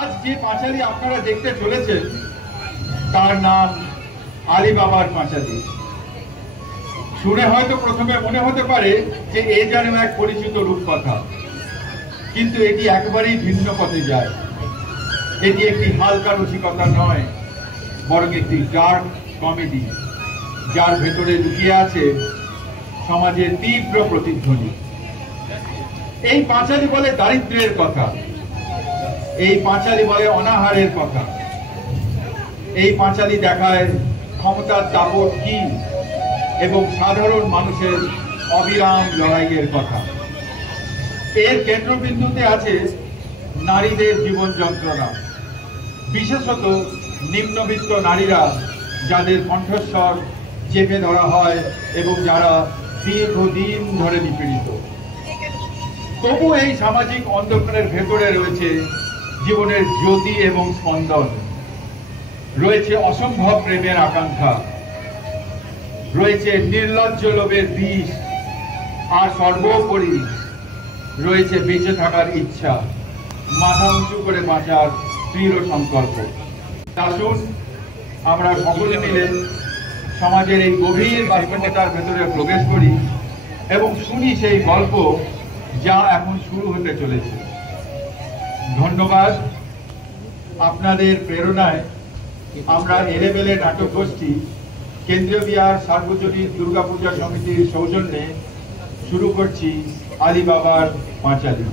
আজ যে পাঁচালী আপনারা দেখতে চলেছেন তার নাম আলী বাবার পাঁচালী। শুনে হয়তো প্রথমে মনে হতে পারে যে এ যেন এক পরিচিত রূপকথা, কিন্তু এটি একেবারেই ভিন্ন পথে যায়। এটি একটি হালকা রসিকতা নয়, বরং একটি ডার্ক কমেডি, যার ভেতরে লুকিয়ে আছে সমাজের তীব্র প্রতিধ্বনি। এই পাঁচালী বলে দারিদ্র্যের কথা, এই পাঁচালী বলে অনাহারের কথা, এই পাঁচালী দেখায় ক্ষমতার দাপট কি এবং সাধারণ মানুষের অবিরাম লড়াইয়ের কথা। এর কেন্দ্রবিন্দুতে আছে নারীদের জীবন যন্ত্রণা, বিশেষত নিম্নবিত্ত নারীরা, যাদের কণ্ঠস্বর চেপে ধরা হয় এবং যারা দীর্ঘদিন ধরে নিপীড়িত। তবু এই সামাজিক অন্ধকারের ভেতরে রয়েছে জীবনের জ্যোতি এবং স্পন্দন, রয়েছে অসম্ভব প্রেমের আকাঙ্ক্ষা, রয়েছে নির্লজ্জ লোভের বিষ, আর সর্বোপরি রয়েছে বেঁচে থাকার ইচ্ছা, মাথা উঁচু করে বাঁচার দৃঢ় সংকল্প। আসুন আমরা সকলে মিলে সমাজের এই গভীর বাস্তবতার ভেতরে প্রবেশ করি এবং শুনি সেই গল্প যা এখন শুরু হতে চলেছে। ধন্যবাদ। আপনাদের প্রেরণায় আমরা এলেবেলে নাটক গোষ্ঠী কেন্দ্রীয় বিহার সার্বজনীন দুর্গাপূজা সমিতির সৌজন্যে শুরু করছি আলী বাবার পাঁচালী।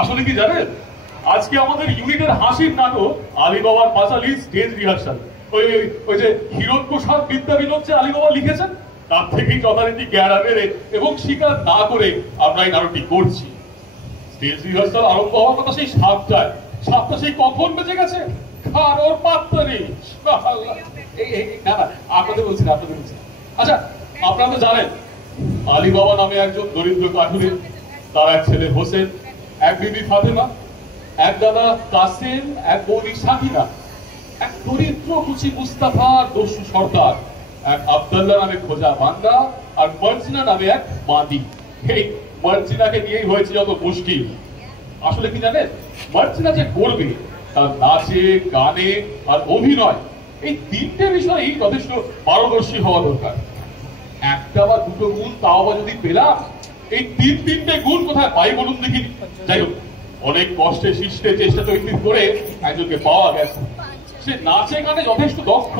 আসলে কি জানেন, আজকে আমাদের ইউনিটের হাসির নাটক আলী বাবার পাঁচালী স্টেজ রিহার্সাল। ওই যে হিরণ প্রসাদ বিদ্যা বিনোদ যে আলী বাবা লিখেছেন, তার থেকেই যথারীতি গ্যাড়া মেরে এবং স্বীকার না করে আমরা এই নাটকটি করছি। স্টেজ রিহার্সাল আরম্ভ হওয়ার কথা সেই 7টায়, 7টা সেই কখন বেজে গেছে কারোর পাত্তা নেই। না না, আপনাদের বলছি। আচ্ছা, আপনারা তো জানেন আলী বাবা নামে একজন দরিদ্র কাঠুরে, তার এক ছেলে হোসেন, এক বিবি ফাতেমা, এক দাদা কাসেম, এক বৌদি সাকিনা, এক দরিদ্র কুচি মুস্তাফা দস্যু সর্দার, এক আব্দুল্লাহ নামে খোঁজা বান্দা, আর মার্জিনা নামে এক মাদি। এই মার্জিনাকে নিয়েই হয়েছে যত মুশকিল। আসলে কি জানেন, মার্জিনা যে করবে তার নাচে, গানে আর অভিনয়, এই তিনটে বিষয়েই যথেষ্ট পারদর্শী হওয়া দরকার। একটা বা দুটো গুণ তাও বা যদি পেলাম, এই তিনটে গুণ কোথায় পাই বলুন দেখি। যাই হোক, অনেক কষ্টে সৃষ্টে চেষ্টা তৈরি করে একজনকে পাওয়া গেছে। সে নাচে গানে যথেষ্ট দক্ষ,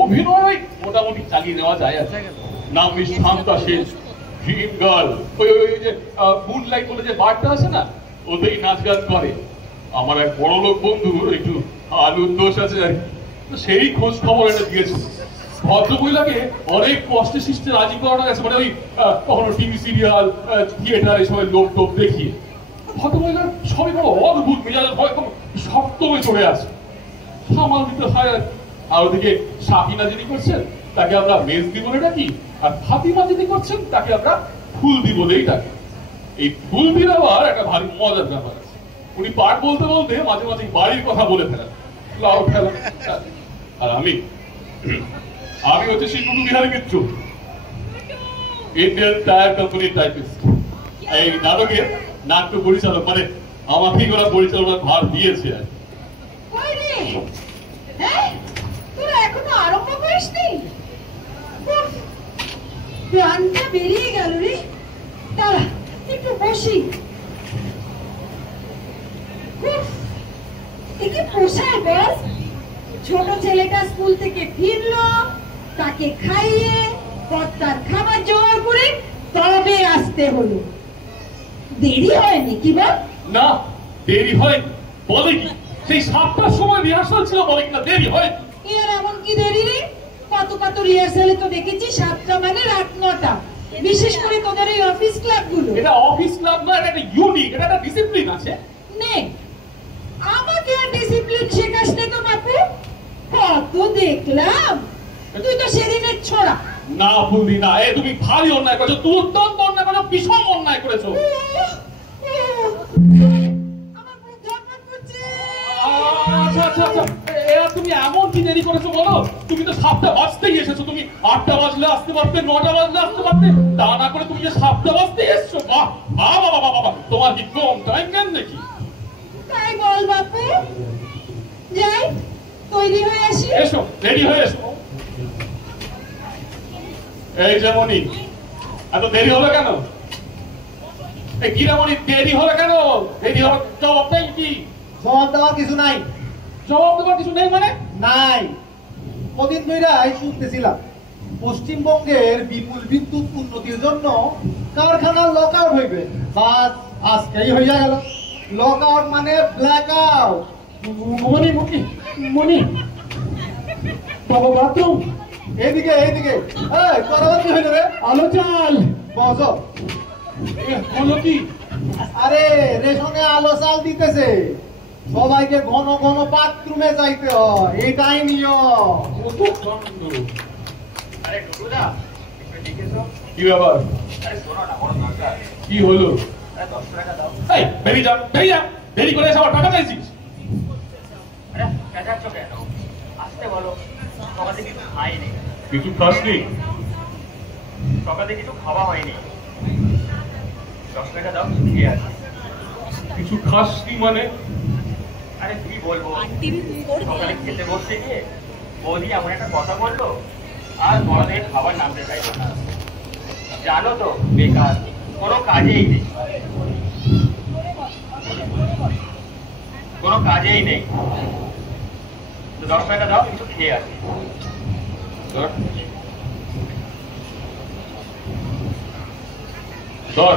অভিনয় মোটামুটি চালিয়ে নেওয়া যায়। নাম miss Shanta Sen, dream girl, ওই যে মুনলাইট বলে যে বারটা আছে না, ওতেই নাচ গান করে। আমার এক বড় লোক বন্ধু একটু আলুর দোষ আছে আর কি, সেই খোঁজ খবর এনে দিয়েছে। ভদ্রমহিলাকে অনেক কষ্টে সৃষ্টে রাজি করানো গেছে, মানে ওই কখনো টিভি সিরিয়াল, থিয়েটার এসবের লোক টোক দেখিয়ে। ভদ্রমহিলার সবই বড় অদ্ভুত মেজাজের ভয় খুব সপ্তমে চলে আসে, সামাল দিতে হয়। আর ওদিকে সাকিনা যিনি করছেন তাকে আমরা মেজদি বলে ডাকি, আর ফাতিমা যিনি করছেন তাকে আমরা ফুলদি বলেই ডাকি। এই ফুলদির আবার একটা ভারী মজার ব্যাপার আছে, উনি পাঠ বলতে বলতে মাঝে মাঝে বাড়ির কথা বলে ফেলেন, লাউ ফেলা। আর আমি হচ্ছে সেই টুটু বিহারের কিচ্ছু, ইন্ডিয়ান টায়ার কোম্পানির টাইপিস্ট। এই নাটকের নাট্য পরিচালক, মানে আমাকেই ওরা পরিচালনার ভার দিয়েছে। এখনো আরম্ভ করিসনি? প্রাণটা বেরিয়ে গেল রে। দাঁড়া একটু বসি। একে পোষায় বল? ছোট ছেলেটা স্কুল থেকে ফিরলো, তাকে খাইয়ে কর্তার খাবার জোগাড় করে তবে আসতে হলো। দেরি হয়নি কি বল? না, দেরি হয় বলে কি? সেই 7টার সময় রিহার্সাল ছিল বলে কিনা দেরি হয়। এর এমন কি দেরি রে? কত কত রিহার্সালে তো দেখেছি 7টা মানে রাত 9টা, বিশেষ করে তোদের এই অফিস ক্লাবগুলো। এটা অফিস ক্লাব না, এটা একটা ইউনিট, এটা একটা ডিসিপ্লিন আছে। নে আমাকে আর ডিসিপ্লিন শেখাস নে তো বাপু, কত দেখলাম। তুই তো সেদিনের ছোড়া। না বললি না, এ তুমি ভারী অন্যায় করেছো, তুই অত্যন্ত অন্যায় করেছো, ভীষণ অন্যায় করেছো। আমার পুরো ধর্মত করছে। আচ্ছা আচ্ছা আচ্ছা, এরা তুমি এমন কি দেরি করেছো বলো? তুমি তো 7টা বাজতেই এসেছো, তুমি 8টা বাজলে আসতে পারতে, 9টা বাজলে আসতে পারতে, তা না করে তুমি যে 7টা বাজতে এসছো। বাহ বাহ বাবা বাবা বাবা, তোমার কি কম টাইম কেন দেখি? তাই বল বাপু, যাই তৈরি হয়ে আসি। এসো, রেডি হয়ে এসো। এই যে মনি, এত দেরি হলো কেন? এই কি রে মনি, দেরি হলো কেন? দেরি হলো জবাবটাই কি? জবাব দেওয়ার কিছু নাই। জবাব দেওয়ার কিছু নেই মানে? নাই, কদিন ধরে শুনতেছিলাম পশ্চিমবঙ্গের বিপুল বিদ্যুৎ উন্নতির জন্য কারখানার লক আউট হইবে। বাস আজকেই হইয়া গেল। লক আউট মানে ব্ল্যাক আউট। মনি মনি মনি, বাবা বাথরুম এইদিকে এইদিকে। এই তোর আবার কি হইল রে? আলো চাল বস। বলো কি? আরে রেশনে আলো চাল দিতেছে, সবাইকে ঘন ঘন বাথরুমে যাইতে হয়, এটাই নিয়ম। আরে টুকুদা, একটু লিখেছো? কি ব্যাপার? আরে শোনো না, বড় দরকার। কি হলো? আরে 10 টাকা দাও। এই বেরিয়ে যা, বেরিয়ে যা, দেরি করে এসে আবার টাকা চাইছিস? আরে চেঁচাচ্ছ কেন? আসতে বলো। সকালে কিছু খাইনি, কিছু খাসনি? সকালে কিছু খাওয়া হয়নি। 10 টাকা দাও, খেয়ে আসি। কিছু খাসনি মানে? আরে কি বলবো, সকালে খেতে বসতে গিয়ে বৌদি এমন একটা কথা বললো, আর বড় থেকে খাবার নামতে চাইলো না। জানো তো, বেকার, কোনো কাজেই নেই, কোনো কাজেই নেই। তো 10 টাকা দাও, কিছু খেয়ে আসি। ধর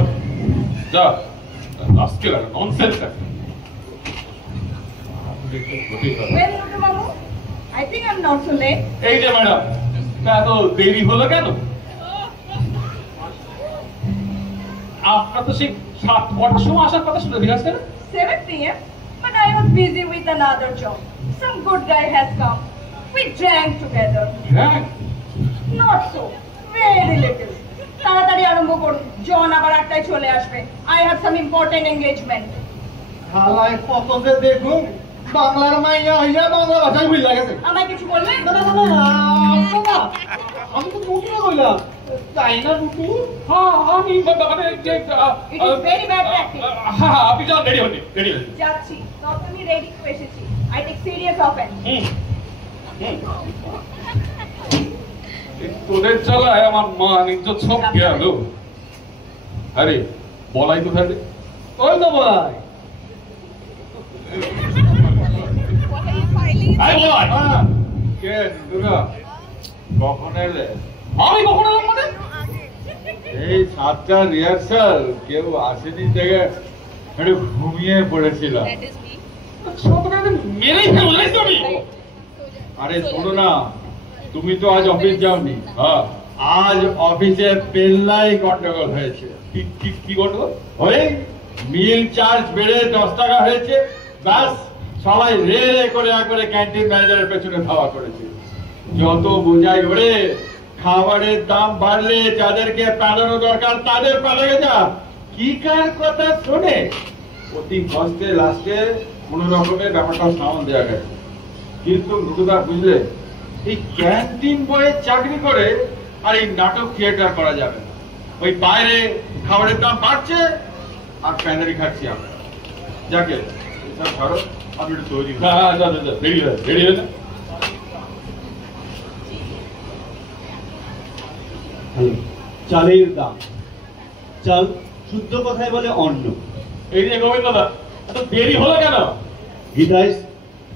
যা, আজকে ননসেন্স আছে। Well, Lutu Babu, I think I'm not so late. এই যে ম্যাডাম, এত দেরি হলো কেন? আপনার তো সেই 7-8টার সময় আসার কথা ছিল রিহার্সালে। 7 p.m. But I was busy with another job. Some good guy has come. We drank together. হ্যাঁ, Not so. Very little. তাড়াতাড়ি আরম্ভ করুন, জন আবার 8টায় চলে আসবে। I have some important engagement. হালায় কত যে দেখুন, বাংলার মাইয়া হইয়া বাংলা ভাষায় ভুল লাগেছে। আমায় কিছু বলবেন? না না না না, না, আমি তো টুকরা কইলাম, তাই না টুকু? হ্যাঁ আমি মানে যে It is very bad practice. হ্যাঁ আপনি যান, রেডি হন, রেডি হন। যাচ্ছি, not তুমি রেডি তো এসেছি। I take serious offense. তোদের চালায় আমার মা ইজ্জত সব গেল। আরে বলাই কোথায় রে? ওই তো বলাই। আরে বলাই, কে দুর্গা, কখন এলে? আমি কখন এলাম মানে? এই 7টা রিহার্সাল কেউ আসেনি থেকে একটু ঘুমিয়ে পড়েছিলাম। মেরেই ফেলো যাইছো আমি। আরে শোনো না, তুমি তো আজ অফিস যাওনি। হ্যাঁ, আজ অফিসে পেল্লাই গন্ডগোল হয়েছে। কি গন্ডগোল? ওই মিল চার্জ বেড়ে 10 টাকা হয়েছে, ব্যাস সবাই রে রে করে ক্যান্টিন ম্যানেজারের পেছনে ধাওয়া করেছে। যত বোঝাই ওরে, খাবারের দাম বাড়লে যাদেরকে পালানো দরকার তাদের পালাগে যা, কি কার কথা শোনে। অতি কষ্টে লাস্টে কোন রকমের ব্যাপারটা সামাল দেওয়া গেছে। কিন্তু দুটোটা বুঝলে, এই ক্যান্টিন বয়ে চাকরি করে আর এই নাটক থিয়েটার করা যাবে না। ওই বাইরে খাবারের দাম বাড়ছে আর প্যানারি খাচ্ছি আমরা। যাকে এসব ছাড়ো, আমি একটু তৈরি হই। হ্যাঁ যা যা যা, রেডি হয়ে রেডি হয়ে যা। চালের দাম, চাল শুদ্ধ কথায় বলে অন্ন। এই যে গোবিন্দ দা, এত দেরি হলো কেন?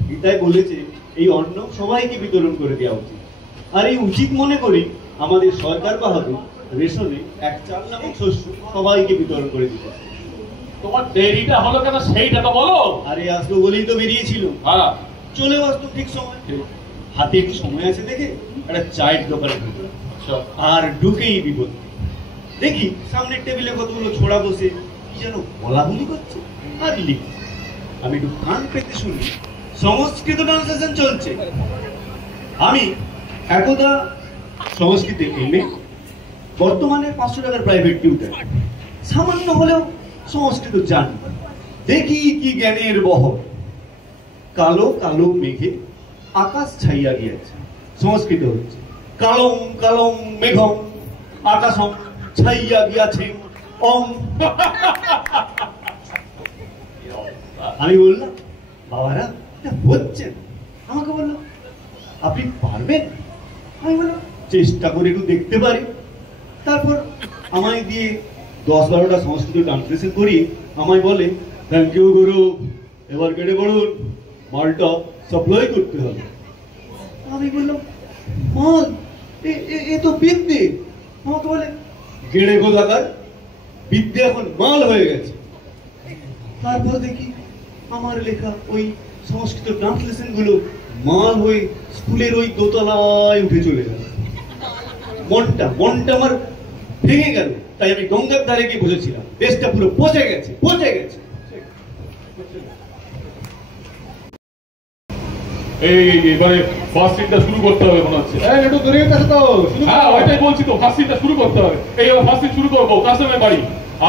গীতায় বলেছে এই অন্ন সবাইকে বিতরণ করে দেওয়া উচিত। আর এই উচিত মনে করি আমাদের সরকার বাহাদুর রেশনে এক চাল নামক শস্য সবাইকে বিতরণ করে দিতে। তোমার দেরিটা হলো কেন সেইটা তো বলো। আরে আসলো বলেই তো বেরিয়েছিল, হ্যাঁ চলে আসতো ঠিক সময়। হাতে একটু সময় আছে দেখে একটা চায়ের দোকানে ঢুকলাম। আর ঢুকেই বিপদ, দেখি সামনের টেবিলে কতগুলো ছোড়া বসে কি যেন বলাবলি করছে আর লিখছে। আমি একটু কান পেতে শুনি সংস্কৃত ট্রান্সলেশন চলছে। আমি একদা সংস্কৃতে এমএ, বর্তমানে 500 টাকার প্রাইভেট টিউটর, সামান্য হলেও সংস্কৃত জানি। দেখি কি জ্ঞানের বহর। কালো কালো মেঘে আকাশ ছাইয়া গিয়েছে, সংস্কৃত হচ্ছে কালম কালম মেঘম আকাশম ছাইয়া গিয়াছে অং। আমি বললাম বাবারা এটা হচ্ছে না। আমাকে বললো আপনি পারবেন? আমি বললাম চেষ্টা করে একটু দেখতে পারি। তারপর আমায় দিয়ে 10-12টা সংস্কৃত ট্রান্সলেশন করি। আমায় বলে থ্যাংক ইউ গুরু, এবার কেটে পড়ুন, মালটা সাপ্লাই করতে হবে। আমি বললাম মাল এ তো বিদ্যে। আমাকে বলে গেড়ে গোদাকার, বিদ্যে এখন মাল হয়ে গেছে। তারপর দেখি আমার লেখা ওই সংস্কৃত ট্রান্সলেশন গুলো মাল হয়ে স্কুলের ওই দোতলায় উঠে চলে গেল। মনটা আমার ভেঙে গেল। তাই আমি গঙ্গার ধারে গিয়ে বসেছিলাম, দেশটা পুরো পচে গেছে। এবারে ফার্স্ট সিনটা শুরু করতে হবে মনে হচ্ছে। একটু দূরের কাছে তো হ্যাঁ ওইটাই বলছি তো, ফার্স্ট সিনটা শুরু করতে হবে। এই এবার ফার্স্ট সিন শুরু করবো। কাসেমের বাড়ি,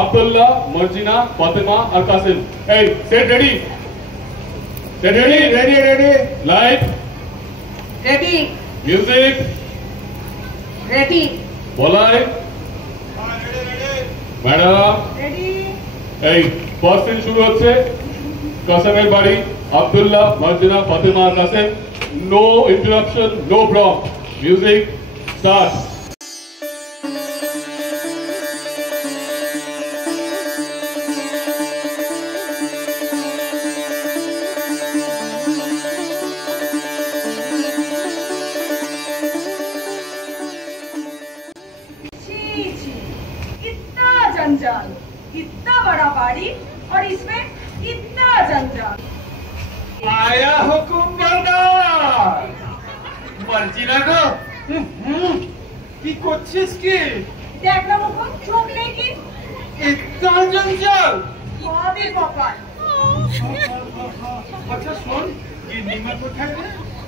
আব্দুল্লাহ, মার্জিনা, ফাতেমা আর কাসেম। এই set ready? Ready. Light ready, music ready, Bolai madam ready. এই ফার্স্ট সিন শুরু হচ্ছে। কাসেমের বাড়ি, আব্দুল্লাহ, মার্জিনা, ফাতেমা আর Kasem. No interruption, no block. Music start. कितना जंजाल, कितना बड़ा बाड़ी और इसमें कितना जंजाल। आया हुकुम बरदार मर्जिना गो কি করছিস কি? देख ना मुकुंद, चुप नहीं की। इतना जंजाल। बहुत ही कपाल। আচ্ছা শোন, গিন্নিমা কোথায় রে?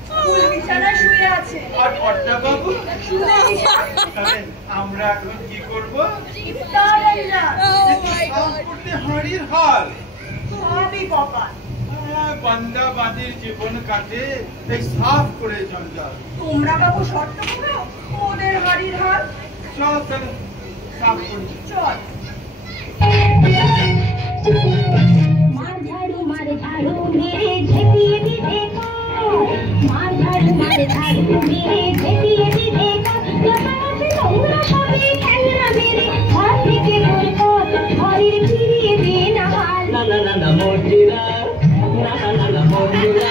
ফুল বিছানায় শুয়ে আছে। আর কর্তা বাবু? শুয়ে বিছানায়। আমরা এখন কি করব? कितना जंजाल। করতে হাড়ির হাল। बहुत ही कपाल। বান্দা বাঁধির জীবন কাটে এই সাফ করে জঞ্জাল। তোমরা বাবু শর্ত করো, ওদের হাড়ির হাল। চল চল সাফ করি। চল। मार झाड़ू मेरे झेपिए भी देखो, मार झाड़ू मेरे झेपिए भी देखो, लगाओ से তোমরা সবে খেলনা মেরে ঘর থেকে বের কর, ঘরের ফিরিয়ে দে না হাল। না মর্জিনা, না মর্জিনা,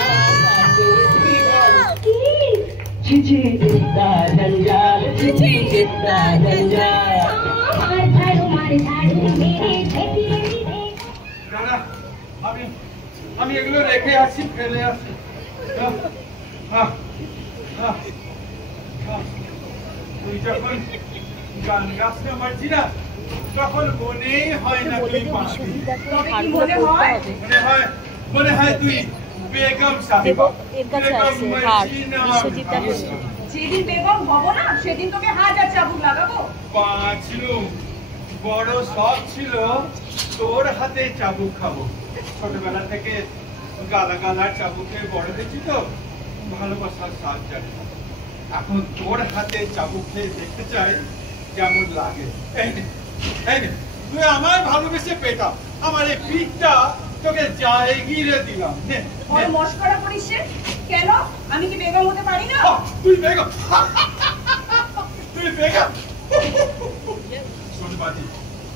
কি চিচি কিত্তা জঞ্জাল, চিচি কিত্তা জঞ্জাল। मार झाड़ू मेरे झेपिए भी देखो। দাদা আমি এগুলো রেখে আসি, ফেলে আসি। তুই যখন গান গাছ না মারছিনা তখন মনেই হয় না তুই পারবি। তবে কি মনে হয়? মনে হয় তুই বেগম সাহেবা। যেদিন বেগম হব না সেদিন তোকে 1000 চাবুক লাগাবো। পাঁচলু বড় শখ ছিল তোর হাতে চাবুক খাবো। ছোটবেলা থেকে গালাগালার চাবুকে বড় হয়েছি তো ভালোবাসার স্বাদ জানি না। এখন তোর হাতে চাবুক খেয়ে দেখতে চাই কেমন লাগে। এই নে তুই আমায় ভালোবেসে পেটা, আমার এই পিঠটা তোকে জায়গিরে দিলাম। ওই মস্করা করিস কেন? আমি কি বেগম হতে পারি না? তুই বেগম শোন বাজি,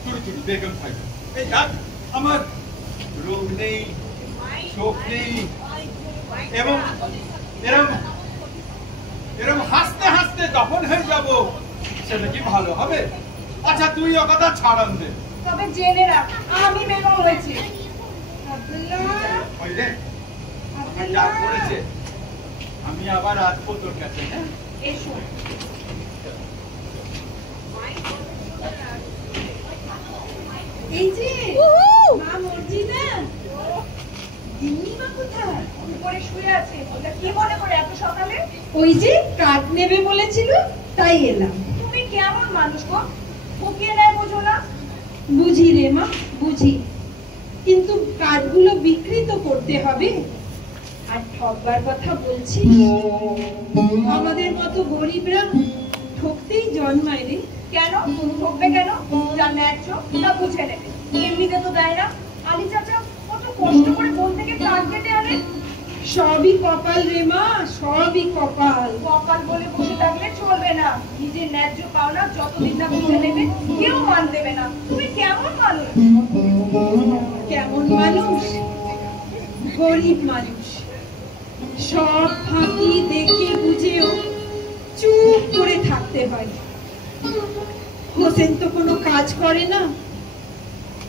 তুই বেগম থাকবে। এই দেখ আমার রোগ নেই, শোক নেই, এবং এরম হাসতে হাসতে দফন হয়ে যাব, সেটা কি ভালো হবে? আচ্ছা তুই ও কথা ছাড়ান দে। তবে জেনে রাখ আমি বেগম হয়েছি। যা করেছে আমি আবার আসবো তোর কাছে। হ্যাঁ, এসো। এই যে মা মর্জিনা, গিন্নিমা কোথায়? উপরে শুয়ে আছে। ওটা কি মনে করে এত সকালে? ওই যে কাঠ নেবে বলেছিল, তাই এলাম। তুমি কেমন মানুষ গো, ফুকিয়ে নেয় বোঝো না? বুঝি রে মা, বুঝি, কিন্তু কাঠগুলো বিক্রি তো করতে হবে। আর ঠকবার কথা বলছি, আমাদের মতো গরিবরা ঠকতেই জন্মায় রে। কেন ঠকবে কেন? যা ন্যায্য তা বুঝে নেবে। এমনিতে তো দেয় না। আলী চাচা কত কষ্ট করে বন থেকে কাঠ কেটে আনে। সবই কপাল রে মা, সবই কপাল। কপাল বলে বসে থাকলে চলবে না। নিজের ন্যায্য পাওনা যতদিন না বুঝে নেবে কেউ মান দেবে না। তুমি কেমন মানুষ? কেমন মানুষ? গরিব মানুষ। সব ফাঁকি দেখে বুঝেও চুপ করে থাকতে হয়। হোসেন তো কোনো কাজ করে না,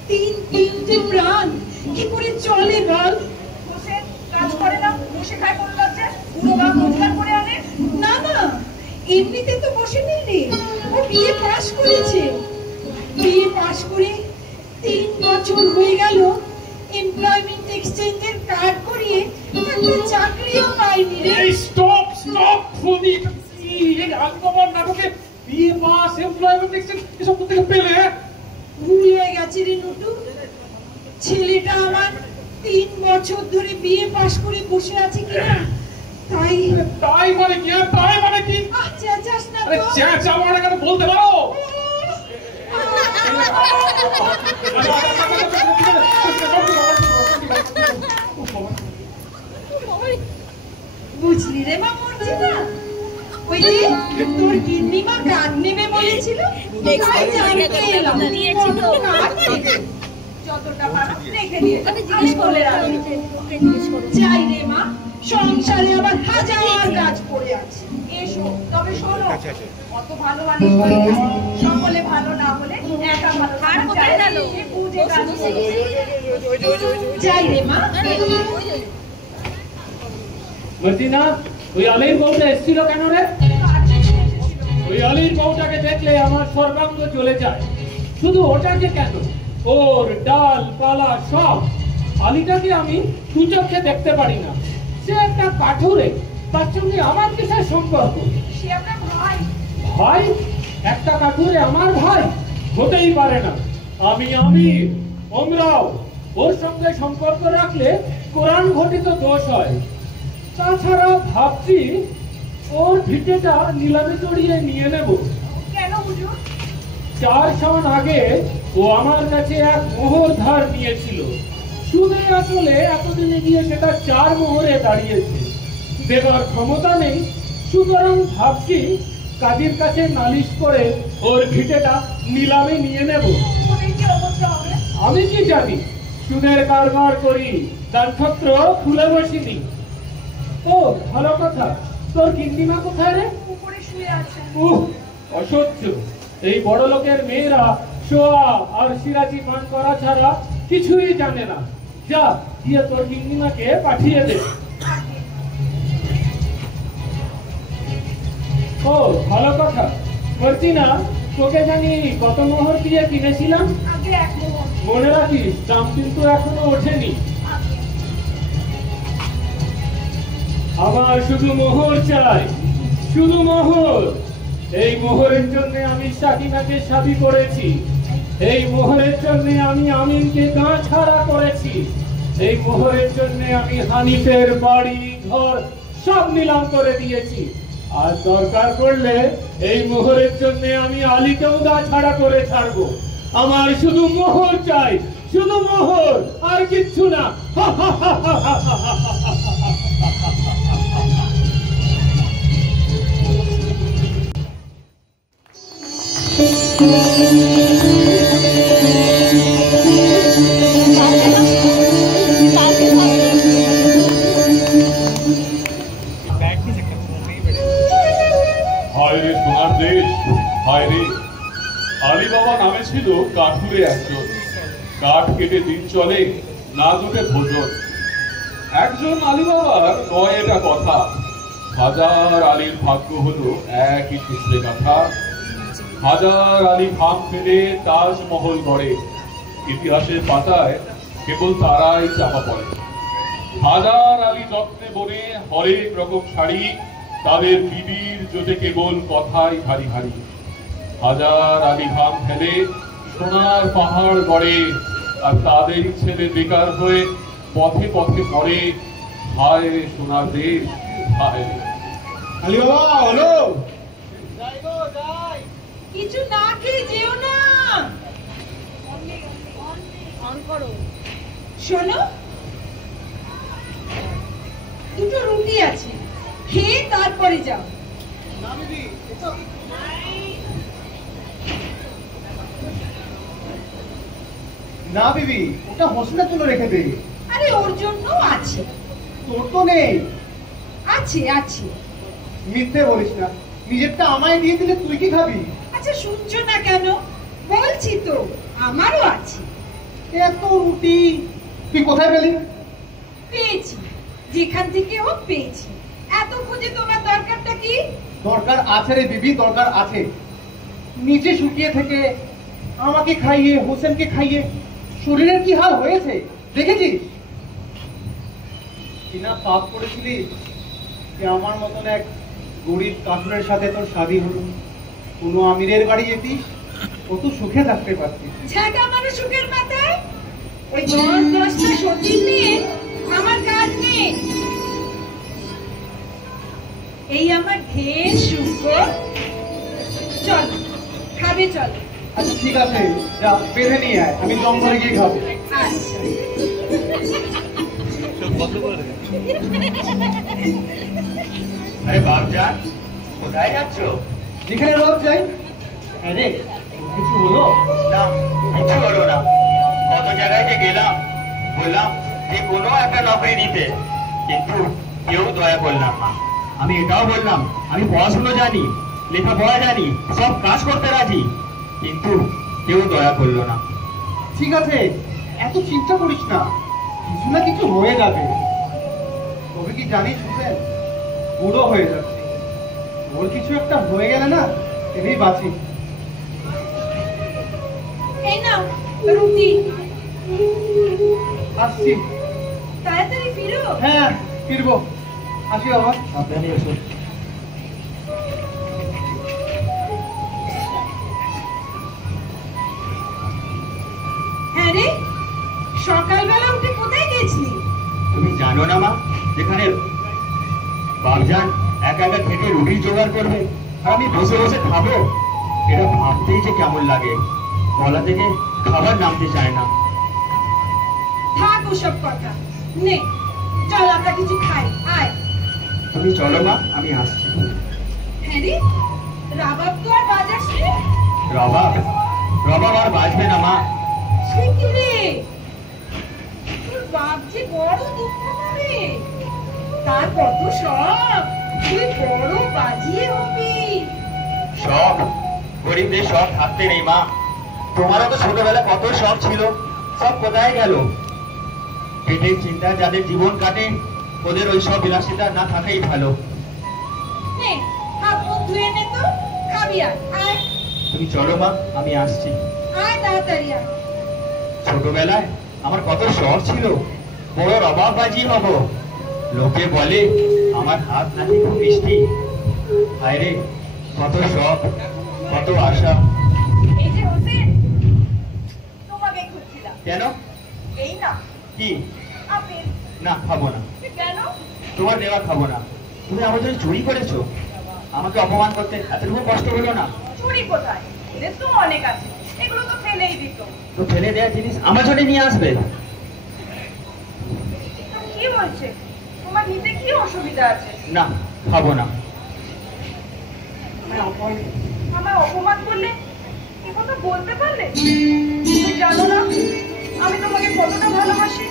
তিনটে প্রাণ কি করে চলে বল? হোসেন কাজ করে না, বসে খায় কোন লজ্জায়? বুড়ো বাপ রোজগার করে আনে। না না, এমনিতে তো বসে নেই রে, ও বিয়ে পাশ করেছে। বিয়ে পাশ করে 3 বছর হয়ে গেল, এমপ্লয়মেন্ট এক্সচেঞ্জের কার্ড করিয়ে একটা চাকরিও পাইনি রে। স্টপ স্টপ খুনি, এই আলবাবার নাটকে বিয়ে পাস, এমপ্লয়মেন্ট এক্সচেঞ্জ এসব কোথা থেকে পেলে? ভুল হয়ে গেছে রে নটু। ছেলেটা আমার 3 বছর ধরে বিয়ে পাশ করে বসে আছে কিনা, তাই। তাই মানে কি? তাই মানে কি? চেঁচাস না আরে তো। চেঁচাবো না কেন, বলতে পারো? বুঝলি রে মা মর্জিনা, ওই যে তোর গিন্নিমা কাঠ নেবে বলেছিল, তাই জানতে এলাম। কত কাঠ নেবে? যতটা পারো রেখে দিয়ে আমি বলে রাখি। যাই রে মা, সংসারে আবার হাজার কাজ পড়ে আছে। এসো, তবে শোনো, অত ভালো মানুষ হয় না। সকলে ভালো না হলে একা ভালো থাকা যায়। সে বুঝে কাজ করো। যাই রে মা। মর্জিনা, ওই আলীর বউটা এসেছিল কেন রে? ওই আলীর বউটাকে দেখলে আমার সর্বাঙ্গ চলে যায়। শুধু ওটাকে কেন, ওর ডাল পালা সব। আলীটাকে আমি দু চোখে দেখতে পারি না। সে একটা কাঠুরে, তার সঙ্গে আমার কিসের সম্পর্ক? সে আপনার ভাই। ভাই? একটা কাঠুরে আমার ভাই? হতেই পারে না। আমি আমির, ওমরাও। ওর সঙ্গে সম্পর্ক রাখলে কোরআন ঘটিত দোষ হয়। তাছাড়া ভাবছি ওর ভিটেটা নিলামে চড়িয়ে নিয়ে নেব। কেন হুজুর? 4 সন আগে ও আমার কাছে 1 মোহর ধার নিয়েছিল। সুদে আসলে এতদিনে গিয়ে সেটা 4 মোহরে দাঁড়িয়েছে। দেবার ক্ষমতা নেই, সুতরাং ভাবছি কাজীর কাছে নালিশ করে ওর ভিটেটা নিলামে নিয়ে নেব। ওদের কি অবস্থা হবে? আমি কি জানি, সুদের কারবার করি, দানছত্র খুলে বসিনি। ও ভালো কথা, তোর গিন্নিমা কোথায় রে? উপরে শুয়ে আছে। অসহ্য। এই বড় লোকের মেয়েরা শোয়া আর সিরাজি পান করা ছাড়া কিছুই জানে না। যা গিয়ে তোর গিন্নিমাকে পাঠিয়ে দে। ও ভালো কথা। মর্জিনা, তোকে জানি কত মোহর দিয়ে কিনেছিলাম? আগে 1 মোহর। মনে রাখিস, দাম কিন্তু এখনো ওঠেনি। আমার শুধু মোহর চাই, শুধু মোহর। এই মোহরের জন্য আমি সাকিনাকে শাদী করেছি। এই মোহরের জন্য আমি আমিনকে গা ছাড়া করেছি। এই মোহরের জন্য আমি হানিফের বাড়ি ঘর সব নিলাম করে দিয়েছি। আর দরকার পড়লে এই মোহরের জন্য আমি আলীকেও গা ছাড়া করে ছাড়বো। আমার শুধু মোহর চাই, শুধু মোহর, আর কিচ্ছু না। হায় রে সোনার দেশ, হায় রে। আলী বাবা নামে ছিল কাঠুরে একজন। কাঠ কেটে দিন চলে, না জোটে ভোজন। একজন আলী বাবার নয় এটা কথা। হাজার আলীর ভাগ্য হলো একই সূত্রে গাথা। হাজার আলী ঘাম ফেলে তাজমহল গড়ে, ইতিহাসের পাতায় কেবল তারাই চাপা পড়ে। হাজার আলী যত্নে বনে হরেক রকম শাড়ি, তাদের বিবির জোটে কেবল কথাই ভারী ভারী। হাজার আলী ঘাম ফেলে সোনার পাহাড় গড়ে, আর তাদের ছেলে বেকার হয়ে পথে পথে পড়ে। হায় রে সোনার দেশ, হায় রে। আলী বাবা হলো কিছু না খেয়ে যেও না। শোনো, দুটো রুটি আছে, খেয়ে তারপরে যাও। না বিবি, ওটা হোসেনের জন্য রেখে দে। আরে ওর জন্য আছে। তোর তো নেই। আছে আছে। মিথ্যে বলিস না, নিজেরটা আমায় দিয়ে দিলে তুই কি খাবি? আচ্ছা শুনছো না কেন? বলছি তো, আমারও আছে। এত রুটি তুই কোথায় পেলি? পেয়েছি, যেখান থেকে হোক পেয়েছি। এত খুঁজে তোমার দরকারটা কি? দরকার আছে রে বিবি, দরকার আছে। নিজে শুকিয়ে থেকে আমাকে খাইয়ে, হোসেনকে খাইয়ে শরীরের কি হাল হয়েছে দেখেছিস? কিনা পাপ করেছিলি যে আমার মতন এক গরিব কাঠুরের সাথে তোর শাদী হলো। কোনো আমিরের বাড়ি যেতিস, কত সুখে থাকতে পারতিস। ঝাঁকা মানে সুখের মাথায় ওই 10-10টা সতীর নিয়ে আমার কাজ নেই। এই আমার ঢের সুখ। চল খাবে, চল। আচ্ছা ঠিক আছে, যা বেঁধে নিয়ে আয়, আমি জঙ্গলে গিয়ে খাবো। আচ্ছা। আরে বাপজান, কোথায় যাচ্ছ? যেখানে রোজ যাই। আরে কিছু হলো না, কিছু হলো না। কত জায়গায় যে গেলাম, বললাম যে কোনো একটা নকরি দিতে, কিন্তু কেউ দয়া করলাম না। আমি এটাও বললাম আমি পড়াশুনো জানি, লেখাপড়া জানি, সব কাজ করতে রাজি, কিন্তু কেউ দয়া করলো না। ঠিক আছে, এত চিন্তা করিস না, কিছু না কিছু হয়ে যাবে। তবে কি জানিস হোসেন, বুড়ো হয়ে যাচ্ছে, ওর কিছু একটা হয়ে গেলে না এমনি বাঁচি। এই নাও রুটি। আসছি। তাড়াতাড়ি ফিরো। হ্যাঁ ফিরবো, আসি বাবা। সাবধানে এসো। হ্যাঁ রে, সকালবেলা উঠে কোথায় গেছিলি? তুমি জানো না মা, যেখানে বাপজান একা একা থেকে রুটি জোগাড় করবে আর আমি বসে বসে খাবো, এটা ভাবতেই যে কেমন লাগে। গলা থেকে খাবার নামতে চায় না। থাক ওসব কথা, নে চল আমরা কিছু খাই। আয়। তুমি চলো মা, আমি আসছি। হ্যাঁ রে, রাবাব তো আর বাজাচ্ছে? রবাব রবাব আর বাজবে না মা। সে কি রে, তোর বাপ যে বড় দুঃখ পাবে। তার কত শখ, তুই বড় বাজিয়ে হবি। শখ, গরিবদের শখ থাকতে নেই মা। তোমারও তো ছোটবেলা কত শখ ছিল, সব কোথায় গেল? পেটের চিন্তা যাদের জীবন কাটে, ওদের ওই সব বিলাসিতা না থাকাই ভালো। নে হাত মুখ ধুয়ে নে তো, খাবি। আয় তুমি চলো মা, আমি আসছি। আয় তাড়াতাড়ি আয়। ছোটবেলায় আমার কত শখ ছিল, বড় রবাব বাজি হব। লোকে বলে আমার হাত নাকি খুব মিষ্টি। হায় রে, কত শখ, কত আশা। এই যে হোসেন, তোমাকে খুঁজছিলাম। কেন? এই না কি? আপেল। না খাবো না, কেন? তোমার দেওয়া খাবো না। তুমি আমার জন্য চুরি করেছো, আমাকে অপমান করতে এতটুকু কষ্ট হলো না? চুরি কোথায়, এদের তো অনেক আছে, এগুলো তো ফেলেই দিত। তো ফেলে দেওয়া জিনিস আমার জন্য নিয়ে আসবে? কি বলছে, তোমার নিতে কি অসুবিধা আছে? না, খাবো না। আমায় অপমান করলে এ কথা বলতে পারলে? তুমি জানো না আমি তোমাকে কতটা ভালোবাসি।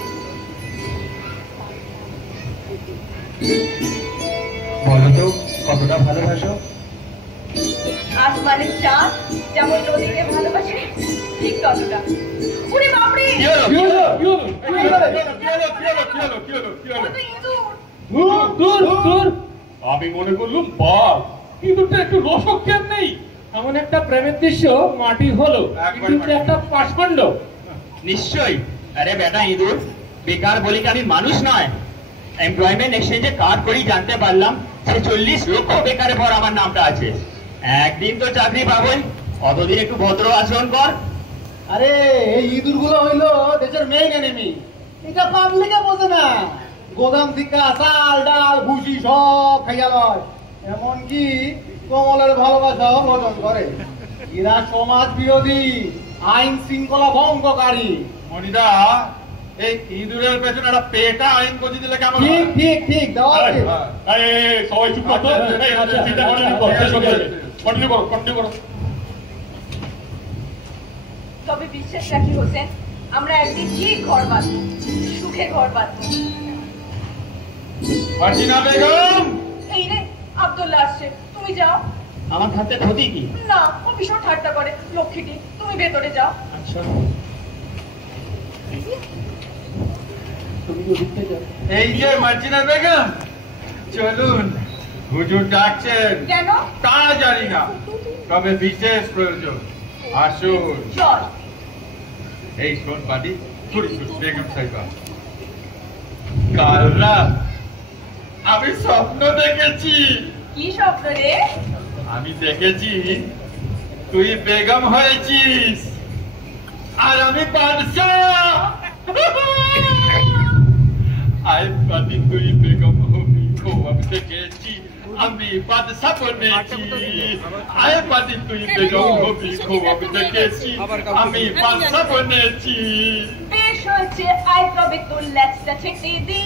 বলো তো কতটা ভালোবাসো? আসমানের চাঁদ যেমন নদীকে ভালোবাসে, ঠিক ততটা। ওরে বাপরে, কি হলো? কি হলো? কি হলো? ওটা ইঁদুর। আমি মনে করলুম বাঘ, কিন্তু একটু রসজ্ঞান নেই। এমন একটা প্রেমের দৃশ্য মাটি হলো, কিন্তু একটা পাষণ্ড। নিশ্চয়ই। আরে বেটা ইঁদুর, বেকার বলে কি আমি মানুষ নয়? এমপ্লয়মেন্ট এক্সচেঞ্জে কার্ড করেই জানতে পারলাম যে 40 লক্ষ বেকারের পর আমার নামটা আছে। একদিন তো চাকরি পাবই, অতদিন একটু ভদ্র আচরণ কর। আরে এই ইঁদুর গুলো হইলো দেশের মেইন এনিমি। এটা পাবলিকে বোঝে না। গোদাম থেকে চাল ডাল ভুসি সব খাইয়া লয়, এমনকি কমলের ভালোবাসাও ভোজন করে। এরা সমাজ বিরোধী, আইন শৃঙ্খলা ভঙ্গকারী। মনিদা, এই ইঁদুরের পেছনে একটা পেটা আইন করে দিলে কেমন? ঠিক ঠিক ঠিক, দেওয়া আছে। সবাই চুপ করতো। চিন্তা করেন, কন্টিনিউ করো, কন্টিনিউ করো। তবে বিশ্বাস রাখি হোসেন, আমরা একদিন ঠিক ঘর বাঁধব, সুখে ঘর বাঁধব। মার্জিনা বেগম, এই রে আব্দুল্লাহ আসছে, তুমি যাও। আমার হাতে ক্ষতি কি? না, ও ভীষণ ঠাট্টা করে। লক্ষ্মীটি, তুমি ভেতরে যাও। আচ্ছা, এই যে মার্জিনা বেগম, চলুন। হুজুর ডাকছেন। কেন? তা জানি না, তবে বিশেষ প্রয়োজন। আসুন। চল। এই শোন বাড়ি, বেগম সাহেবা, কাল রাত আমি স্বপ্ন দেখেছি। কি স্বপ্ন রে? আমি দেখেছি তুই বেগম হয়েছিস আর আমি বাদশাহ। আয় বাদি, তুই বেগম হবি আমি দেখেছি, আমি বাদশাহ বনেছি। আয় বাদি, তুই বেগম হবি আমি দেখেছি, আমি বাদশাহ বনেছি। বেশ হয়েছে, আয় তবে তোর ল্যাচটা ছেঁকে দি।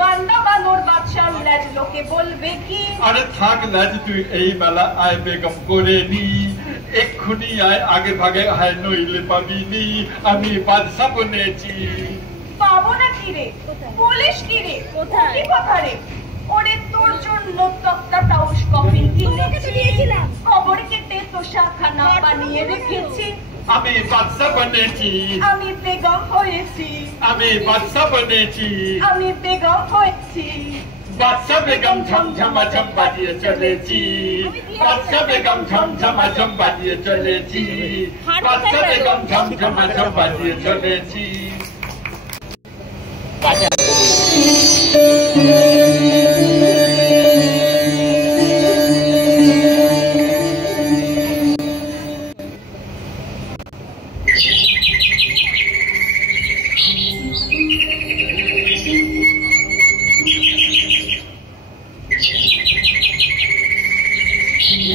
বান্দা বানর বাদশার ল্যাচ লোকে বলবে কি? আরে থাক লাজ, তুই এই বেলা আয় বেগম করে নি। এক্ষুনি আয়, আগে ভাগে আয়, নইলে পাবিনি। আমি বাদশাহ বনেছি। পাবো না কি রে? বলিস কি রে? কি কথা রে? ওরে তোর জন্য তক্তা টাউস কফি কিনেছি, কবর কেটে তো শাখানা বানিয়ে রেখেছি। আমি বাদশাহ বনেছি, আমি বেগম হয়েছি, আমি বাদশাহ বনেছি। আমি বেগম হয়েছি। বাদশাহ বেগম ঝমঝমাঝম বাজিয়ে চলেছি, বাদশাহ বেগম ঝমঝমাঝম বাজিয়ে চলেছি, বাদশাহ বেগম ঝমঝমাঝম বাজিয়ে চলেছি।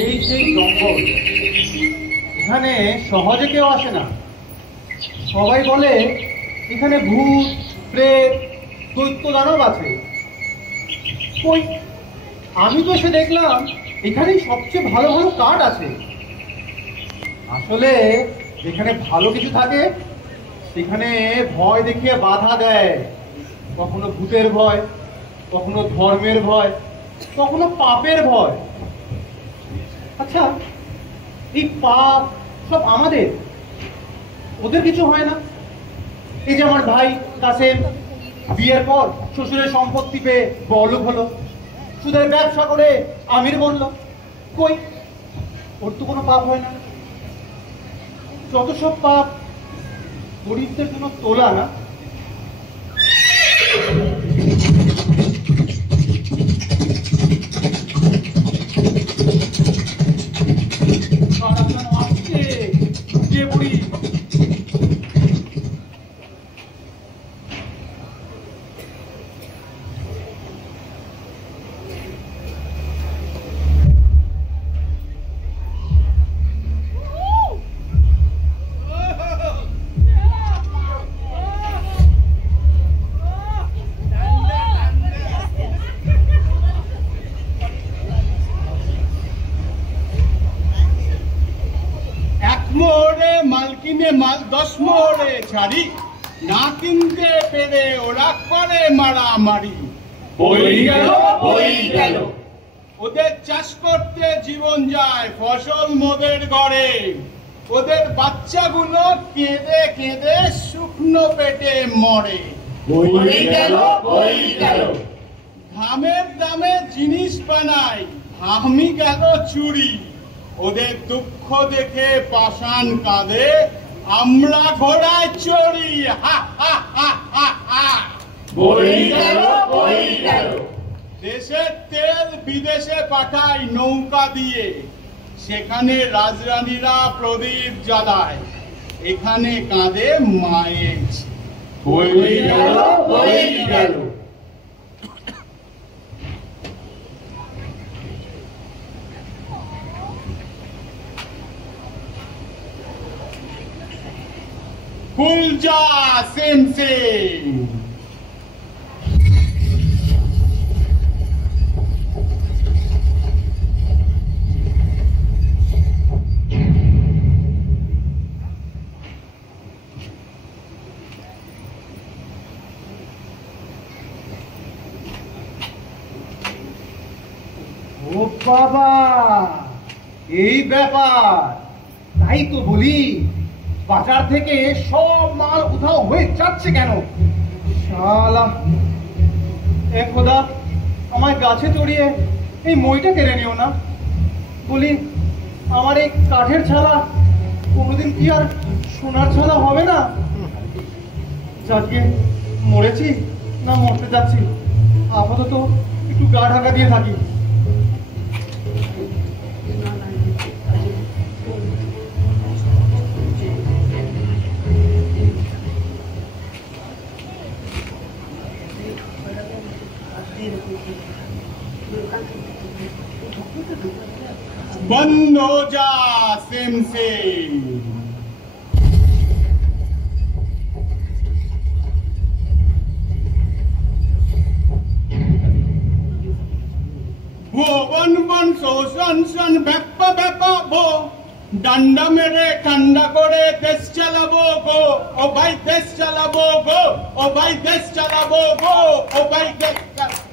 এই সেই জঙ্গল, এখানে সহজে কেউ আসে না। সবাই বলে এখানে ভূত প্রেত দৈত্য দানব আছে। কই, আমি তো এসে দেখলাম এখানেই সবচেয়ে ভালো ভালো কাঠ আছে। আসলে যেখানে ভালো কিছু থাকে সেখানে ভয় দেখিয়ে বাধা দেয়। কখনো ভূতের ভয়, কখনো ধর্মের ভয়, কখনো পাপের ভয়। আচ্ছা, এই পাপ সব আমাদের, ওদের কিছু হয় না? এই যে আমার ভাই কাসেম বিয়ের পর শ্বশুরের সম্পত্তি পেয়ে বড়লোক হলো, সুদের ব্যবসা করে আমির বলল। কই, ওর তো কোনো পাপ হয় না। যত সব পাপ গরিবদের জন্য তোলা না। মোড়ে মাল কিনে মাল 10 মোড়ে ছাড়ি, না কিনতে পেরে ওরা করে মারামারি। ওদের চাষ করতে জীবন যায়, ফসল মোদের ঘরে। ওদের বাচ্চাগুলো কেঁদে কেঁদে শুকনো পেটে মরে। হামের দামে জিনিস বানাই, আমি গেল চুরি। ওদের দুঃখ দেখে পাষাণ কাঁদে, আমরা ঘোড়ায় চড়ি। হা হা হা হা হা। দেশের তেল বিদেশে পাঠায় নৌকা দিয়ে, সেখানে রাজরানীরা প্রদীপ জ্বালায়, এখানে কাঁদে মায়ের। কুলজা সেম সেম। ও বাবা, এই ব্যাপার। তাই তো বলি, বাজার থেকে সব মাল উধাও হয়ে যাচ্ছে কেন? শালা, এ খোদা, আমায় গাছে চড়িয়ে এই মইটা কেড়ে নিও না। বলি, আমার এই কাঠের ছালা কোনোদিন কি আর সোনার ছালা হবে না? যাকে মরেছি না মরতে যাচ্ছি, আপাতত একটু গা ঢাকা দিয়ে থাকি। बंद हो जा सेम सेम। वो वन वन सो सन सन बेप्पा बेप्पा वो ডান্ডা মেরে ঠান্ডা করে দেশ চালাবো গো, ও ভাই দেশ চালাবো গো, ও ভাই দেশ চালাবো গো, ও ভাই দেশ চালাবো।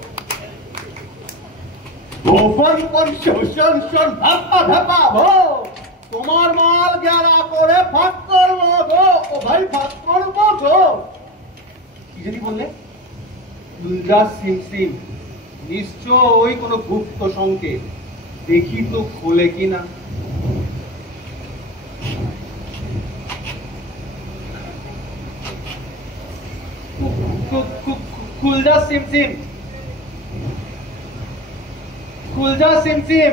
তোমার মাল গেরা করে ফাঁক করবো গো, ও ভাই ফাঁক করবো গো। কি জানি বললে? কুলজা সিম সিম, নিশ্চয়ই কোনো গুপ্ত সংকেত। দেখি তো খোলে কিনা। কুলজা সিম সিম, কুলজা সিম সিম,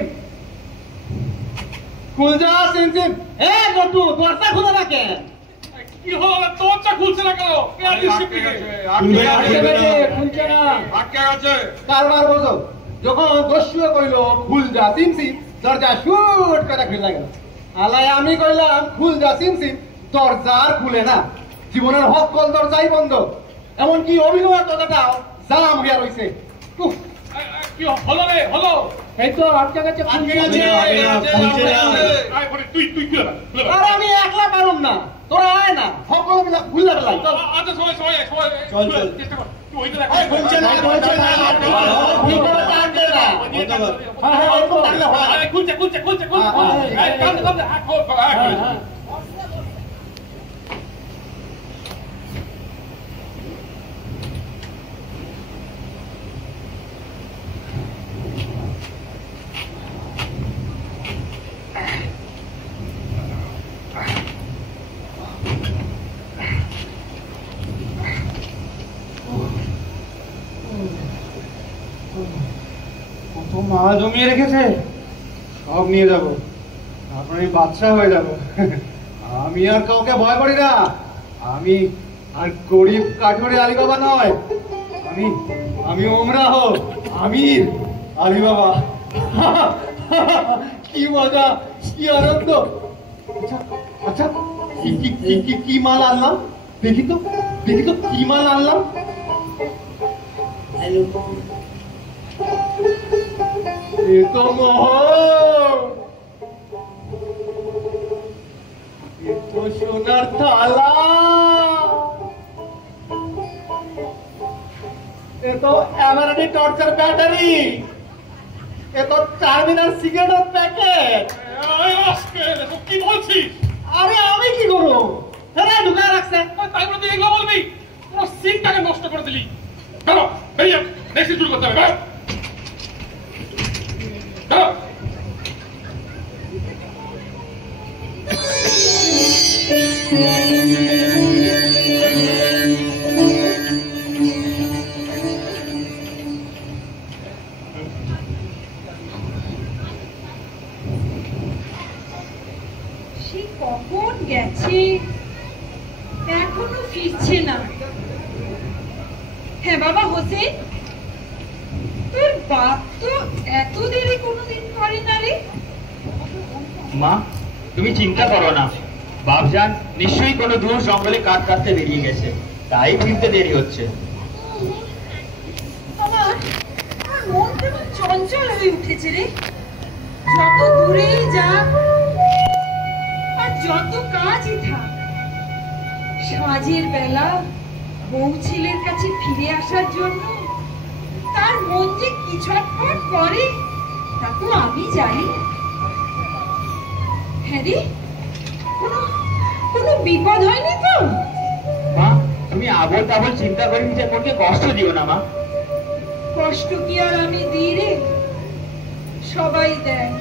কুলজা সিম সিম। এ নটু, দরজা খুলে না কেন? কি হলো? দরজা খুলছে না কেন? খুলছে না, আটকে গেছে। কারবার বোঝো, যখন দস্যু কইলো খুলজা সিম সিম, দরজা শুট করে খুলে গেল। আলাই আমি কইলাম খুলজা সিম সিম, দরজা আর খুলে না। জীবনের হক কল দরজাই বন্ধ। এমনকি অভিনয়ের কথাটাও জাম হইয়া রইছে। কি হলো রে? হলো এই তো আটকে গেছে। আর আমি একলা পারুম না, তোরা আয় না, সকল মিলা খুললে বেলাই। আচ্ছা সবাই সবাই সবাই চল চেষ্টা কর। তুই ওইটা দেখ। খুলছে না, খুলছে না, ঠিক করে টানতে না। হ্যাঁ হ্যাঁ, ওরকম টানলে হয়। খুলছে খুলছে খুলছে খুলছে। এই কাম কাম কত মাল জমিয়ে রেখেছে, সব নিয়ে যাব। তারপরে আমি বাদশা হয়ে যাব। আমি আর কাউকে ভয় করি না। আমি আর গরিব কাঠুরে আলী বাবা নয়, আমি ওমরাহ আমির আলী বাবা। কি মজা, কি আনন্দ। আচ্ছা আচ্ছা, কি মাল আনলাম? দেখি তো কি মাল আনলাম। এ তো মোহর, এ তো সোনার থালা, এ তো এমারডি টর্চার ব্যাটারি, এ তো টার্মিনাল সিগারেটের প্যাকেট। কি বলছিস? আরে আমি কি করবো? হ্যাঁ ঢুকায় রাখছেন। তাই বলে তুই এগুলো বলবি? পুরো সিনটাকে নষ্ট করে দিলি। চলো বেরিয়ে নেক্সট শুরু কর। করতে হবে? সে কখন গেছে, এখনো ফিরছে না। হ্যাঁ বাবা হোসেন, তোর বাপ তো এত দেরি কোনোদিন করে না রে। মা, তুমি চিন্তা করো না। বাপজান নিশ্চয়ই কোনো দূর জঙ্গলে কাঠ কাটতে বেরিয়ে গেছে, তাই ফিরতে দেরি হচ্ছে। আমার মন কেমন চঞ্চল হয়ে উঠেছে রে। যত দূরে যা আর যত কাজই থাক, সাঁঝের বেলা বউ ছেলের কাছে ফিরে আসার জন্য তার মন যে কি ছটফট করে তা তো আমি জানি। হ্যাঁ রে, কোনো বিপদ হয়নি তো? মা, তুমি আবল তাবল চিন্তা করে নিজের মনকে কষ্ট দিও না মা। কষ্ট কি আর আমি দিই রে? সবাই দেয়।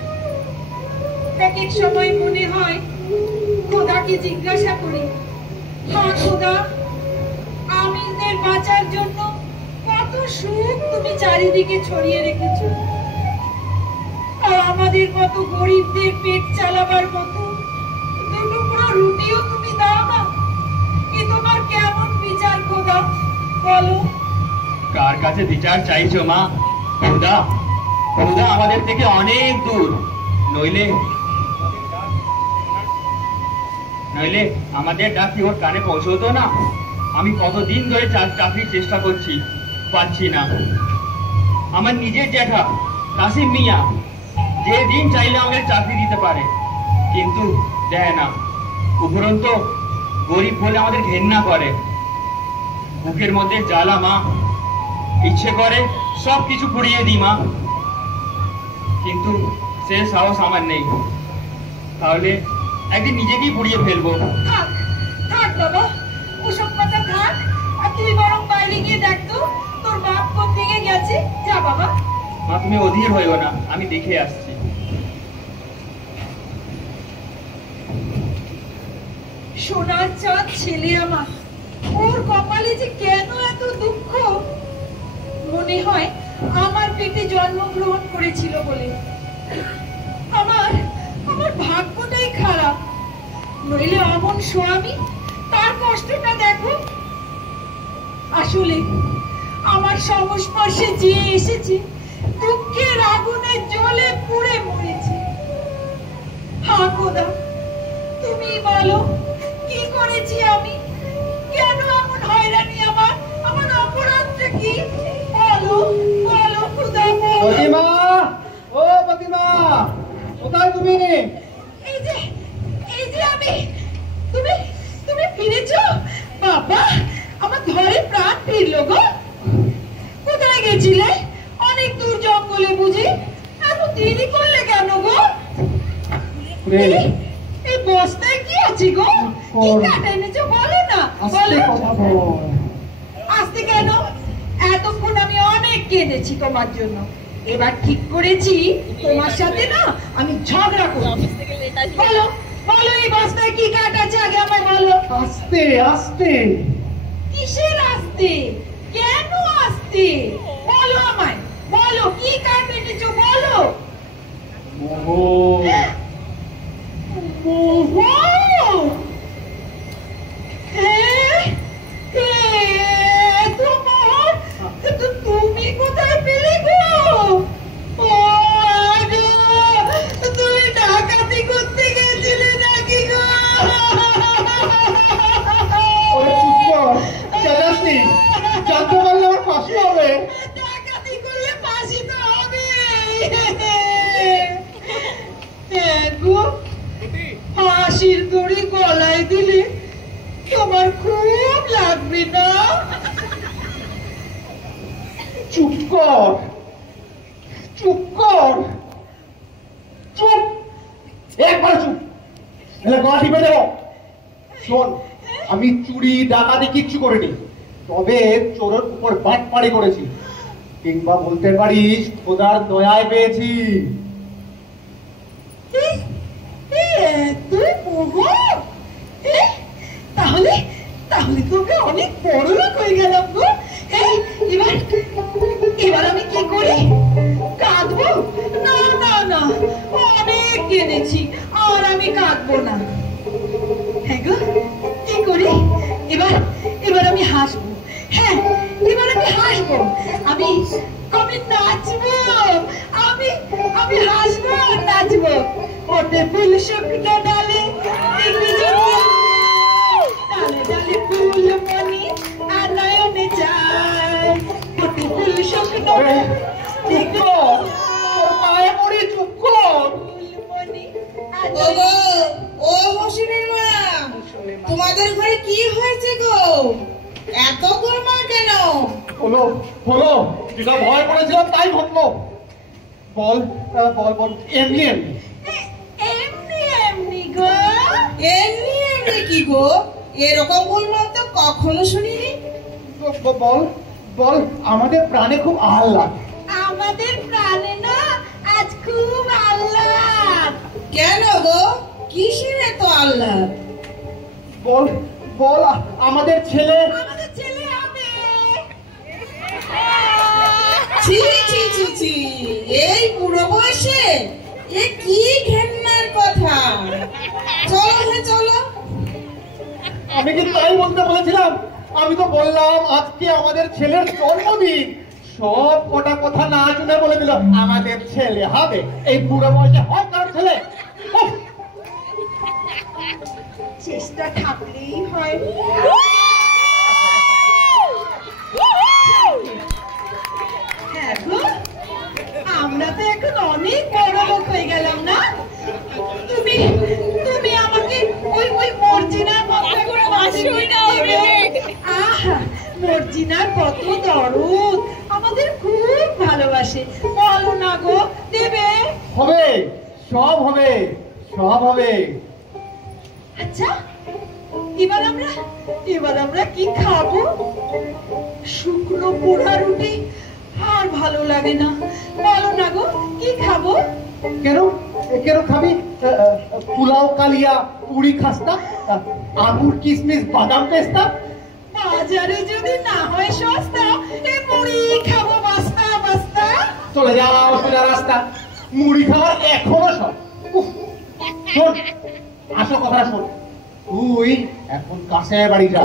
এক এক সময় মনে হয় খোদাকে জিজ্ঞাসা করি, হ্যাঁ খোদা, আমিনদের বাঁচার জন্য কত সুখ তুমি চারিদিকে ছড়িয়ে রেখেছ, আর আমাদের মতো গরিবদের পেট চালাবার মতো দুটুকরো রুটিও তুমি দাও না। কি তোমার কেমন বিচার খোদা, বলো? কার কাছে বিচার চাইছো মা? খোদা, খোদা আমাদের থেকে অনেক দূর। নইলে আমাদের ডাক কি ওর কানে পৌঁছতো না? আমি কতদিন ধরে চাকরির চেষ্টা করছি, পাচ্ছি না। আমার নিজের জ্যাঠা কাসিম মিয়া যে দিন চাইলে আমাদের চাকরি দিতে পারে, কিন্তু দেয় না। উপরন্তু গরিব বলে আমাদের ঘেন্না করে। বুকের মধ্যে জ্বালা মা, ইচ্ছে করে সব কিছু পুড়িয়ে দিই মা, কিন্তু সে সাহস আমার নেই। তাহলে একদিন নিজেকেই পুড়িয়ে ফেলবো। থাক থাক বাবা, ওসব কথা থাক। আর তুই বরং বাইরে গিয়ে দেখ তো তোর বাপ কোন দিকে গেছে। যা বাবা। মা, তুমি অধীর হইও না, আমি দেখে আসছি। সোনার চাঁদ ছেলে আমার, ওর কপালে যে কেন এত দুঃখ? মনে হয় আমার পেটে জন্মগ্রহণ করেছিল বলে। আমার ভাগ্যটাই খারাপ, নইলে অমন স্বামী, তার কষ্টটা দেখো। আসলে আমার সংস্পর্শে যে এসেছে দুঃখের আগুনে জ্বলে পুড়ে মরেছে। হ্যাঁ খোদা, তুমি বলো কি করেছি আমি? কেন এমন হয়রানি আমার? আমার অপরাধটা কি? বলো বলো খোদা, বলো। প্রতিমা, ও প্রতিমা, কোথায় তুমি? এই যে আমি। তুমি ফিরেছো? বাবা, আমার ঘরে প্রাণ ফিরলো গো। কোথায় গেছিলে? অনেক দূর জঙ্গলে বুঝি? এত দেরি করলে কেন গো? এই বস্তায় কি আছে গো? কি কাটা এনেছো বলো না, বলো। আস্তে কেন? এতক্ষণ আমি অনেক কেঁদেছি তোমার জন্য। এবার ঠিক করেছি তোমার সাথে না আমি ঝগড়া করব। বলো বলো, এই বস্তায় কি কাঠ আছে আগে আমায় বলো। আস্তে আস্তে। কিসের আস্তে? কেন আস্তে? বলো আমায়, বলো কি কাঠ এনেছো বলো। মোহর। মোহর? তুমি কোথায় পেলে গো? তুমি ডাকাতি করতে গেছিলে নাকি গো? জানতে পারলে আমার ফাঁসি হবে। ডাকাতি করলে ফাঁসি তো হবে। ফাঁসির দড়ি গলায় দিলে তোমার খুব লাগবে না? চুপ কর, চুপ কর, চুপ, একবার চুপ, এলে গলা টিপে দেবো। শোন, আমি চুরি ডাকাতি কিচ্ছু করিনি, তবে চোরের উপর বাটপাড়ি করেছি। কিংবা বলতে পারিস খোদার দয়ায় পেয়েছি। তুই তাহলে তাহলে তোকে অনেক বড় লোক হয়ে গেলাম গো। এবার এবার আমি কি করি? কাঁদবো? না না না, অনেক কেঁদেছি, আর আমি কাঁদবো না। হ্যাঁ গো, কি করি? এবার এবার আমি হাসবো। হ্যাঁ, এবার আমি হাসবো। আমি আমি নাচবো। আমি আমি হাসবো আর নাচবো। ওতে ফুল শুকনো ডালে দেখবি জড়িয়ে, ডালে ডালে ফুল মনি আর নয়নে যায়। ওতে ফুল শুকনো দেখো, মায়ে পড়ে চুপ কর। ফুল মনি ও মৌসুমীর মা, তোমাদের ঘরে কি হয়েছে গো? এত গোলমাল কেন? হলো হলো, যেটা ভয় করেছিলাম তাই ঘটলো। বল বল বল। এমনি এমনি এমনি এমনি গো। এমনি এমনি কি গো? এরকম গোলমাল তো কখনো শুনিনি। বল বল, আমাদের প্রাণে খুব আহ্লাদ। আমাদের প্রাণে না আজ খুব আহ্লাদ। কেন গো? কিসের এত আহ্লাদ? বল বল, আমাদের ছেলে হবে। ছি ছি ছি ছি, এই বুড়ো বয়সে এ কি ঘেন্নার কথা। চলো হে চলো। আমি কি তাই বলতে বলেছিলাম? আমি তো বললাম আজকে আমাদের ছেলের জন্মদিন। সব কটা কথা না শুনে বলে দিল আমাদের ছেলে হবে। এই বুড়ো বয়সে হয় তার ছেলে? চেষ্টা থাকলেই হয়। হ্যাঁ গো, আমরা তো এখন অনেক বড় লোক হয়ে গেলাম না? তুমি তুমি আমাকে ওই ওই মর্জিনার মতো করে আহা, মর্জিনার কত দরদ, আমাদের খুব ভালোবাসে। বলো না গো, দেবে? হবে, সব হবে, সব হবে। আচ্ছা, এবার আমরা কি খাবো? শুকনো পোড়া রুটি আর ভালো লাগে না। বলো না গো, কি খাবো? কেন কেন খাবি? পোলাও কালিয়া, পুরি খাস্তা, আঙুর কিশমিশ বাদাম পেস্তা। বাজারে যদি না হয় সস্তা, এ মুড়ি খাবো বস্তা বস্তা। চলে যাও সোজা রাস্তা, মুড়ি খাওয়ার এখনো সব। শোন, আসো কথাটা শোন। তুই এখন কাছে বাড়ি যা,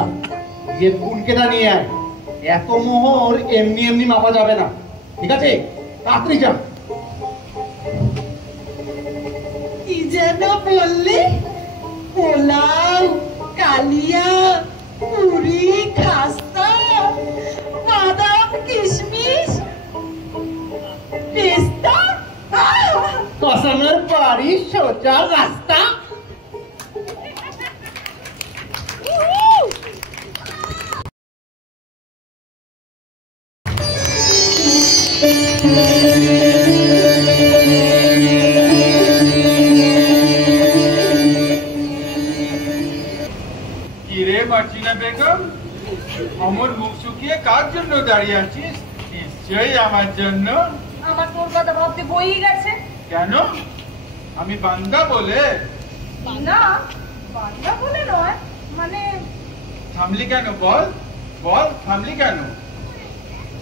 যে কুনকেটা নিয়ে আয়। এত মোহর এমনি এমনি মাপা যাবে না, ঠিক আছে? তাড়াতাড়ি যা। কি যেন বললি? পোলাও, কালিয়া, পুরি, খাস্তা, বাদাম, কিশমিশ, পেস্তা। কসানোর বাড়ি সোজা রাস্তা। কিরে মার্জিনা বেগম, অমর মুখ শুকিয়ে কার জন্য দাঁড়িয়ে আছিস? নিশ্চয়ই আমার জন্য। আমার তোর কথা ভাবতে বই গেছে। কেন? আমি বান্দা বলে? না, বাংলা বলে নয়, মানে থামলি কেন? বল বল, থামলি কেন?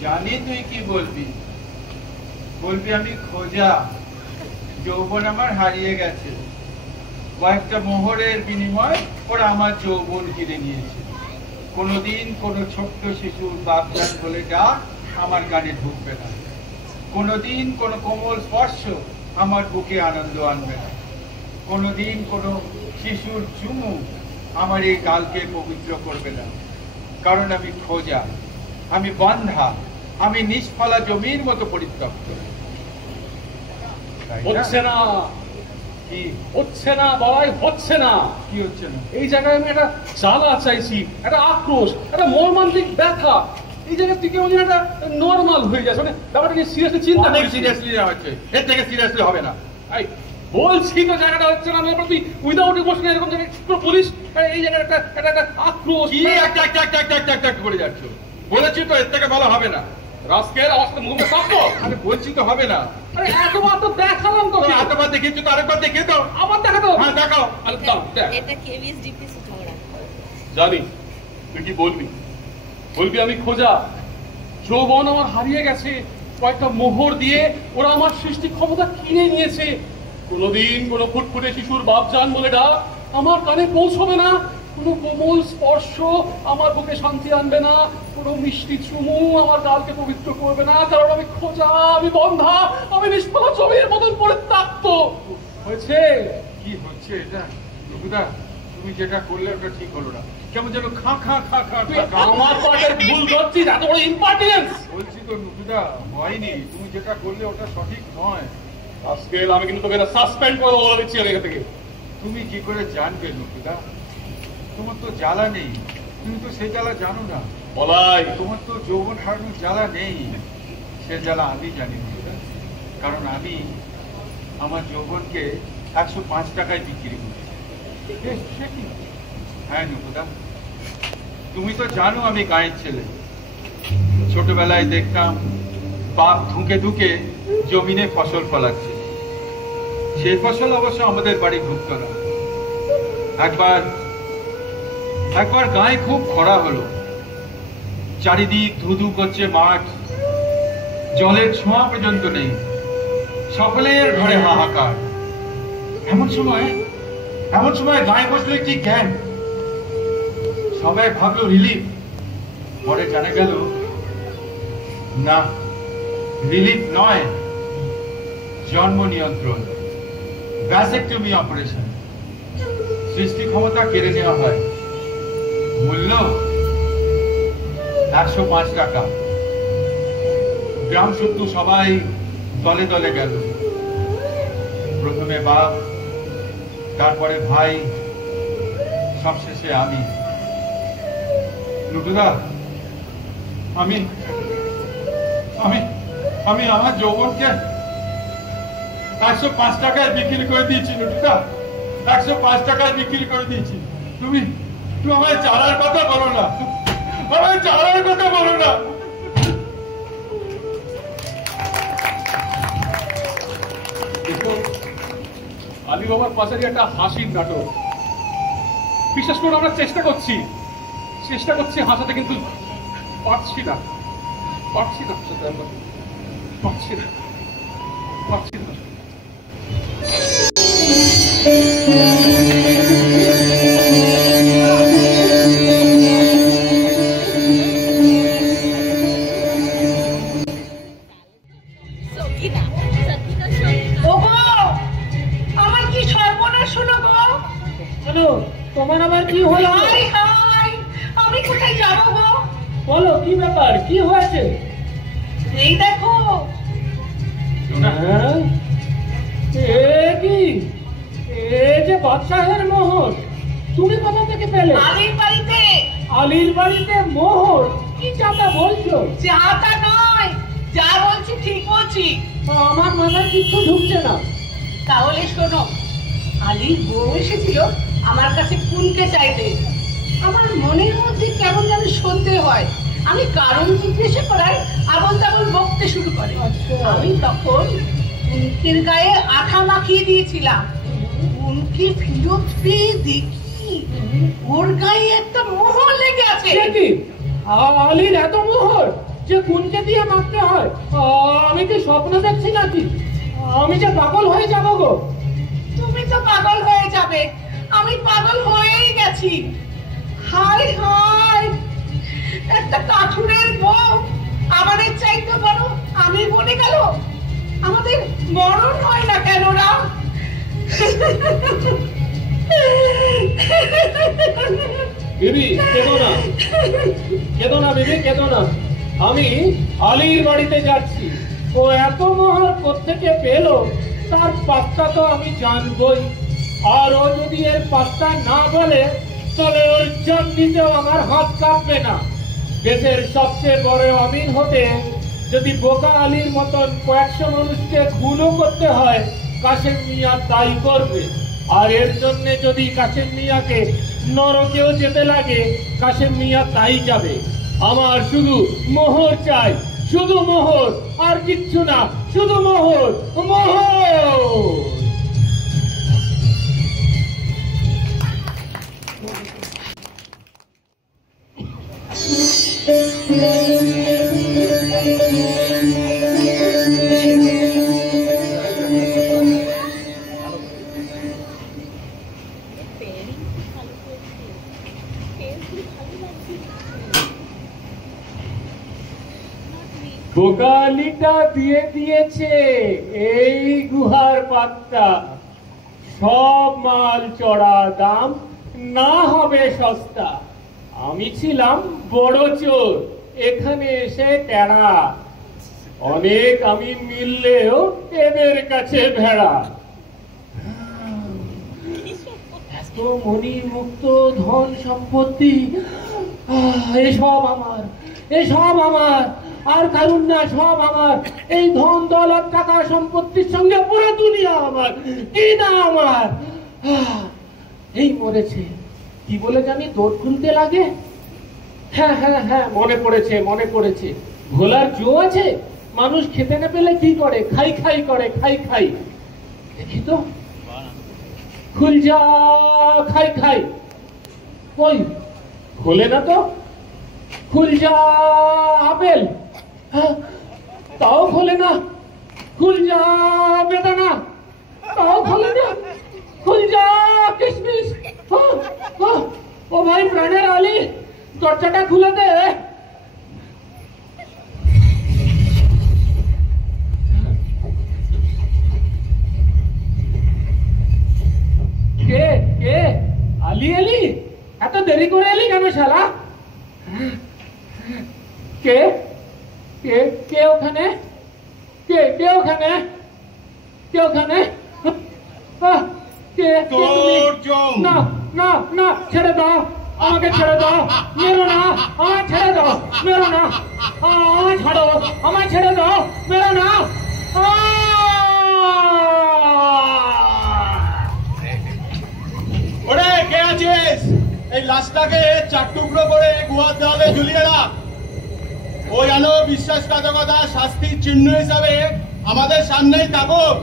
জানি তুই কি বলবি। বলবি আমি খোঁজা, যৌবন আমার হারিয়ে গেছে। কয়েকটা মোহরের বিনিময় ওরা আমার যৌবন কিনে নিয়েছে। কোনোদিন কোনো ছোট্ট শিশুর বাগদান বলে ডাক আমার কানে ঢুকবে না। কোনোদিন কোনো কোমল স্পর্শ আমার বুকে আনন্দ আনবে না। কোনোদিন কোনো শিশুর চুমু আমার এই গালকে পবিত্র করবে না। কারণ আমি খোঁজা, আমি বন্ধা, আমি নিষ্ফলা জমির মতো পরিত্যক্ত। হচ্ছে না, কি হচ্ছে না বলাই হচ্ছে না। কি হচ্ছে না? এই জায়গায় আমি একটা জ্বালা চাইছি, একটা আক্রোশ, একটা মর্মান্তিক ব্যথা। এই জায়গা থেকে আমি একটা নর্মাল হয়ে যাচ্ছে, মানে ব্যাপারটা কি সিরিয়াসলি চিন্তা অনেক করছি। সিরিয়াসলি নেওয়া হচ্ছে, এর থেকে সিরিয়াসলি হবে না। এই বলছি তো জায়গাটা হচ্ছে না, আমি তুই উইদাউট ইমোশন এরকম জায়গায় পুলিশ এই জায়গায় একটা আক্রোশ। কি একটা একটা একটা একটা একটা একটা করে যাচ্ছ? বলেছি তো এর থেকে ভালো হবে না। রাস্কেল আমার সাথে মুখে থাকতো। আরে বলছি তো হবে না। আরে এতবার তো দেখালাম তো। এতবার দেখিয়েছো তো আরেকবার দেখিয়ে দাও। আবার দেখাতো। হ্যাঁ দেখাও। আরে দাও দেখ। এটা কেভিএসডিপিসি ঝগড়া। জানি তুই কি বলবি, বলবি আমি খোঁজা, যৌবন আমার হারিয়ে গেছে, কয়েকটা মোহর দিয়ে ওরা আমার সৃষ্টি ক্ষমতা কিনে নিয়েছে। কোনোদিন কোনো ফুটফুটে শিশুর বাপজান বলে ডাক আমার কানে পৌঁছবে না, কোনো কোমল স্পর্শ আমার বুকে শান্তি আনবে না, কোনো মিষ্টি চুমু আমার গালকে পবিত্র করবে না, কারণ আমি খোঁজা, আমি বন্ধা, আমি নিষ্ফলা জমির মতন পরিত্যক্ত। হয়েছে কি হচ্ছে এটা? রঘুদা তুমি যেটা করলে ওটা ঠিক হলো না, কেমন যেন খা খা খা খা খা। আমার পাটের ভুল ধরছিস, এত বড় ইম্পর্টেন্স। বলছি তো রঘুদা হয়নি, তুমি যেটা করলে ওটা সঠিক নয়। আজকে আমি কিন্তু তোকে সাসপেন্ড করে বলে দিচ্ছি এখান থেকে। তুমি কি করে জানবে রঘুদা? তোমার তো জ্বালা নেই, তুমি তো সে জ্বালা জানো না। বলাই তোমার তো যৌবন হারানোর জ্বালা নেই, সে জ্বালা আমি জানি রঘুদা। কারণ আমি আমার যৌবনকে 105 টাকায় বিক্রি করি। হ্যাঁ নকুদা, তুমি তো জানো আমি গাঁয়ের ছেলে। ছোটবেলায় দেখতাম বাপ ধুকে ধুকে জমিনে ফসল ফলাচ্ছে। সেই ফসল অবশ্য আমাদের বাড়ি ভুক্ত না। একবার গায়ে খুব খরা হলো, চারিদিক ধুধু করছে মাঠ, জলের ছোঁয়া পর্যন্ত নেই, সকলের ঘরে হাহাকার। এমন সময় গায়ে বসলো একটি জ্ঞান। সবাই ভাবলো রিলিফ, পরে জানা গেল না, রিলিফ নয়, জন্ম নিয়ন্ত্রণ, ভ্যাসেক্টমি অপারেশন। সৃষ্টি ক্ষমতা কেড়ে নেওয়া হয়, মূল্য 105 টাকা। গ্রাম শত্রু সবাই দলে দলে গেল, প্রথমে বাপ, তারপরে ভাই, সবশেষে আমি। লুটুদা, আমি আমি আমি আমার যৌবনকে 105 টাকায় বিক্রি করে দিয়েছি। লুটুদা, 105 টাকায় বিক্রি করে দিয়েছি। তুমি আমায় চালার কথা বলো না, আমায় চালার কথা বলো না। আলী বাবার পাশারি একটা হাসির নাটক। বিশ্বাস করে আমরা চেষ্টা করছি হাসাতে, কিন্তু পারছি না। আমার কি সর্বনাশ শুনো গো? হ্যালো, তোমার আবার কি হলো? আমি কোথায় যাবো গো? বলো কি ব্যাপার, কি হয়েছে? এই দেখো। হ্যাঁ, কি এ যে বাদশাহের মোহর, তুমি কোথা থেকে পেলে? আলীর বাড়িতে। আলীর বাড়িতে মোহর? কি চাটা বলছো? চাটা নয়, যা বলছি ঠিক বলছি। আমার মাথায় কিছু ঢুকছে না। তাহলে শোনো, আলীর বউ এসেছিল আমার কাছে কুনকে চাইতে। আমার মনের মধ্যে কেমন যেন সন্দেহ হয়। আমি কারণ জিজ্ঞাসা করায় আবল তাবল বকতে শুরু করে। আমি তখন কুনকের গায়ে আঠা মাখিয়ে দিয়েছিলাম। কুনকে ফিরত পেয়ে দেখি ওর গায়ে একটা মোহর লেগে আছে। আলীর এত মোহর যে কুনকে দিয়ে মারতে হয়? আমি কি স্বপ্ন দেখছি নাকি? আমি যে পাগল হয়ে যাব গো। তুমি তো পাগল হয়ে যাবে, আমি পাগল হয়েই গেছি। হায় হায়, একটা কাঠুরের বউ আমাদের চাইতে বড় আমি বনে গেল। আমাদের মরণ হয় না কেন না? বিবি কেঁদো না বিবি, কেঁদো না। আমি আলীর বাড়িতে যাচ্ছি। ও এত মোহর কোত্থেকে পেল তার পাত্তা তো আমি জানবই। আর ও যদি এর পাত্তা না বলে তাহলে ওর জান নিতেও আমার হাত কাঁপবে না। দেশের সবচেয়ে বড় আমির হতে যদি বোকা আলীর মতন কয়েকশো মানুষকে খুনও করতে হয়, কাশেম মিয়া তাই করবে। আর এর জন্য যদি কাশেম মিয়াকে নরকেও যেতে লাগে, কাশেম মিয়া তাই যাবে। আমার শুধু মোহর চাই, শুধু মোহর, আর কিচ্ছু না, শুধু মোহর, মোহর। বোকালিটা দিয়ে দিয়েছে এই গুহার পাত্তা, সব মাল চড়া দাম, না হবে সস্তা। আমি ছিলাম বড় চোর, এখানে এসে টেরা, অনেক আমি মিললেও এদের কাছে ভেড়া। এত মণি মুক্ত ধন সম্পত্তি, এসব আমার, এসব আমার, আর কারণ না, সব আমার। এই ধন দৌলত টাকা সম্পত্তির সঙ্গে পুরো দুনিয়া আমার, কি না আমার। এই মরেছে, কি বলে জানি দৌড় খুলতে লাগে। হ্যাঁ হ্যাঁ হ্যাঁ, মনে পড়েছে, মনে পড়েছে। ভোলার জো আছে, মানুষ খেতে না পেলে কি করে, খাই খাই করে, খাই খাই। দেখি তো, খুল যা খাই খাই, কই খোলে না তো। খুল যা আপেল, তাও খোলে না। খুল যা বেদানা, তাও খোলে না। খুল যা কিশমিশ, ও ভাই প্রাণের আলী, দরজাটা খুলে দে। কে কে? আলী আলী, এত দেরি করে এলি কেন শালা? কে কে কে ওখানে? কে কে ওখানে? কে ওখানে? কে? না না না, ছেড়ে দাও আমাকে, ছেড়ে দাও, মেরো না, আমায় ছেড়ে দাও, মেরো না, আমায় ছাড়ো, আমায় ছেড়ে দাও, মেরো না। ওরে কে আছিস? এই লাশটাকে 4 টুকরো করে গুহার দেওয়ালে ঝুলিয়ে রাখ। ও যেন বিশ্বাসঘাতকতা শাস্তির চিহ্ন হিসাবে আমাদের সামনেই থাকুক।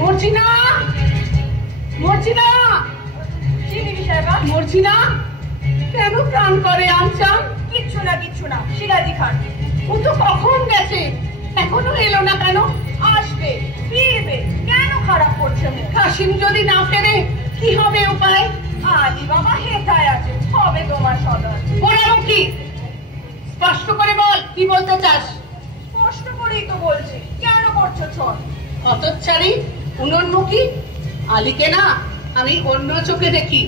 মর্জিনা, মর্জিনা, কি দিবি সাহেবা? মর্জিনা, কেন প্রাণ করে আনচান? কিচ্ছু না, কিচ্ছু না। শিলাজি খান ও তো কখন গেছে, এখনো এলো না কেন? আসবে, ফিরবে, কেন খারাপ করছে মুখ? কাশিম যদি না ফেরে কি হবে উপায়? আলী বাবা হেথায় আছে, হবে তোমার সদর। ওরাও কি? স্পষ্ট করে বল, কি বলতে চাস? স্পষ্ট করেই তো বলছি, কেন করছো ছোট? হতচ্ছাড়ি, উন্নমুখী। আলীকে না আমি অন্য চোখে দেখি।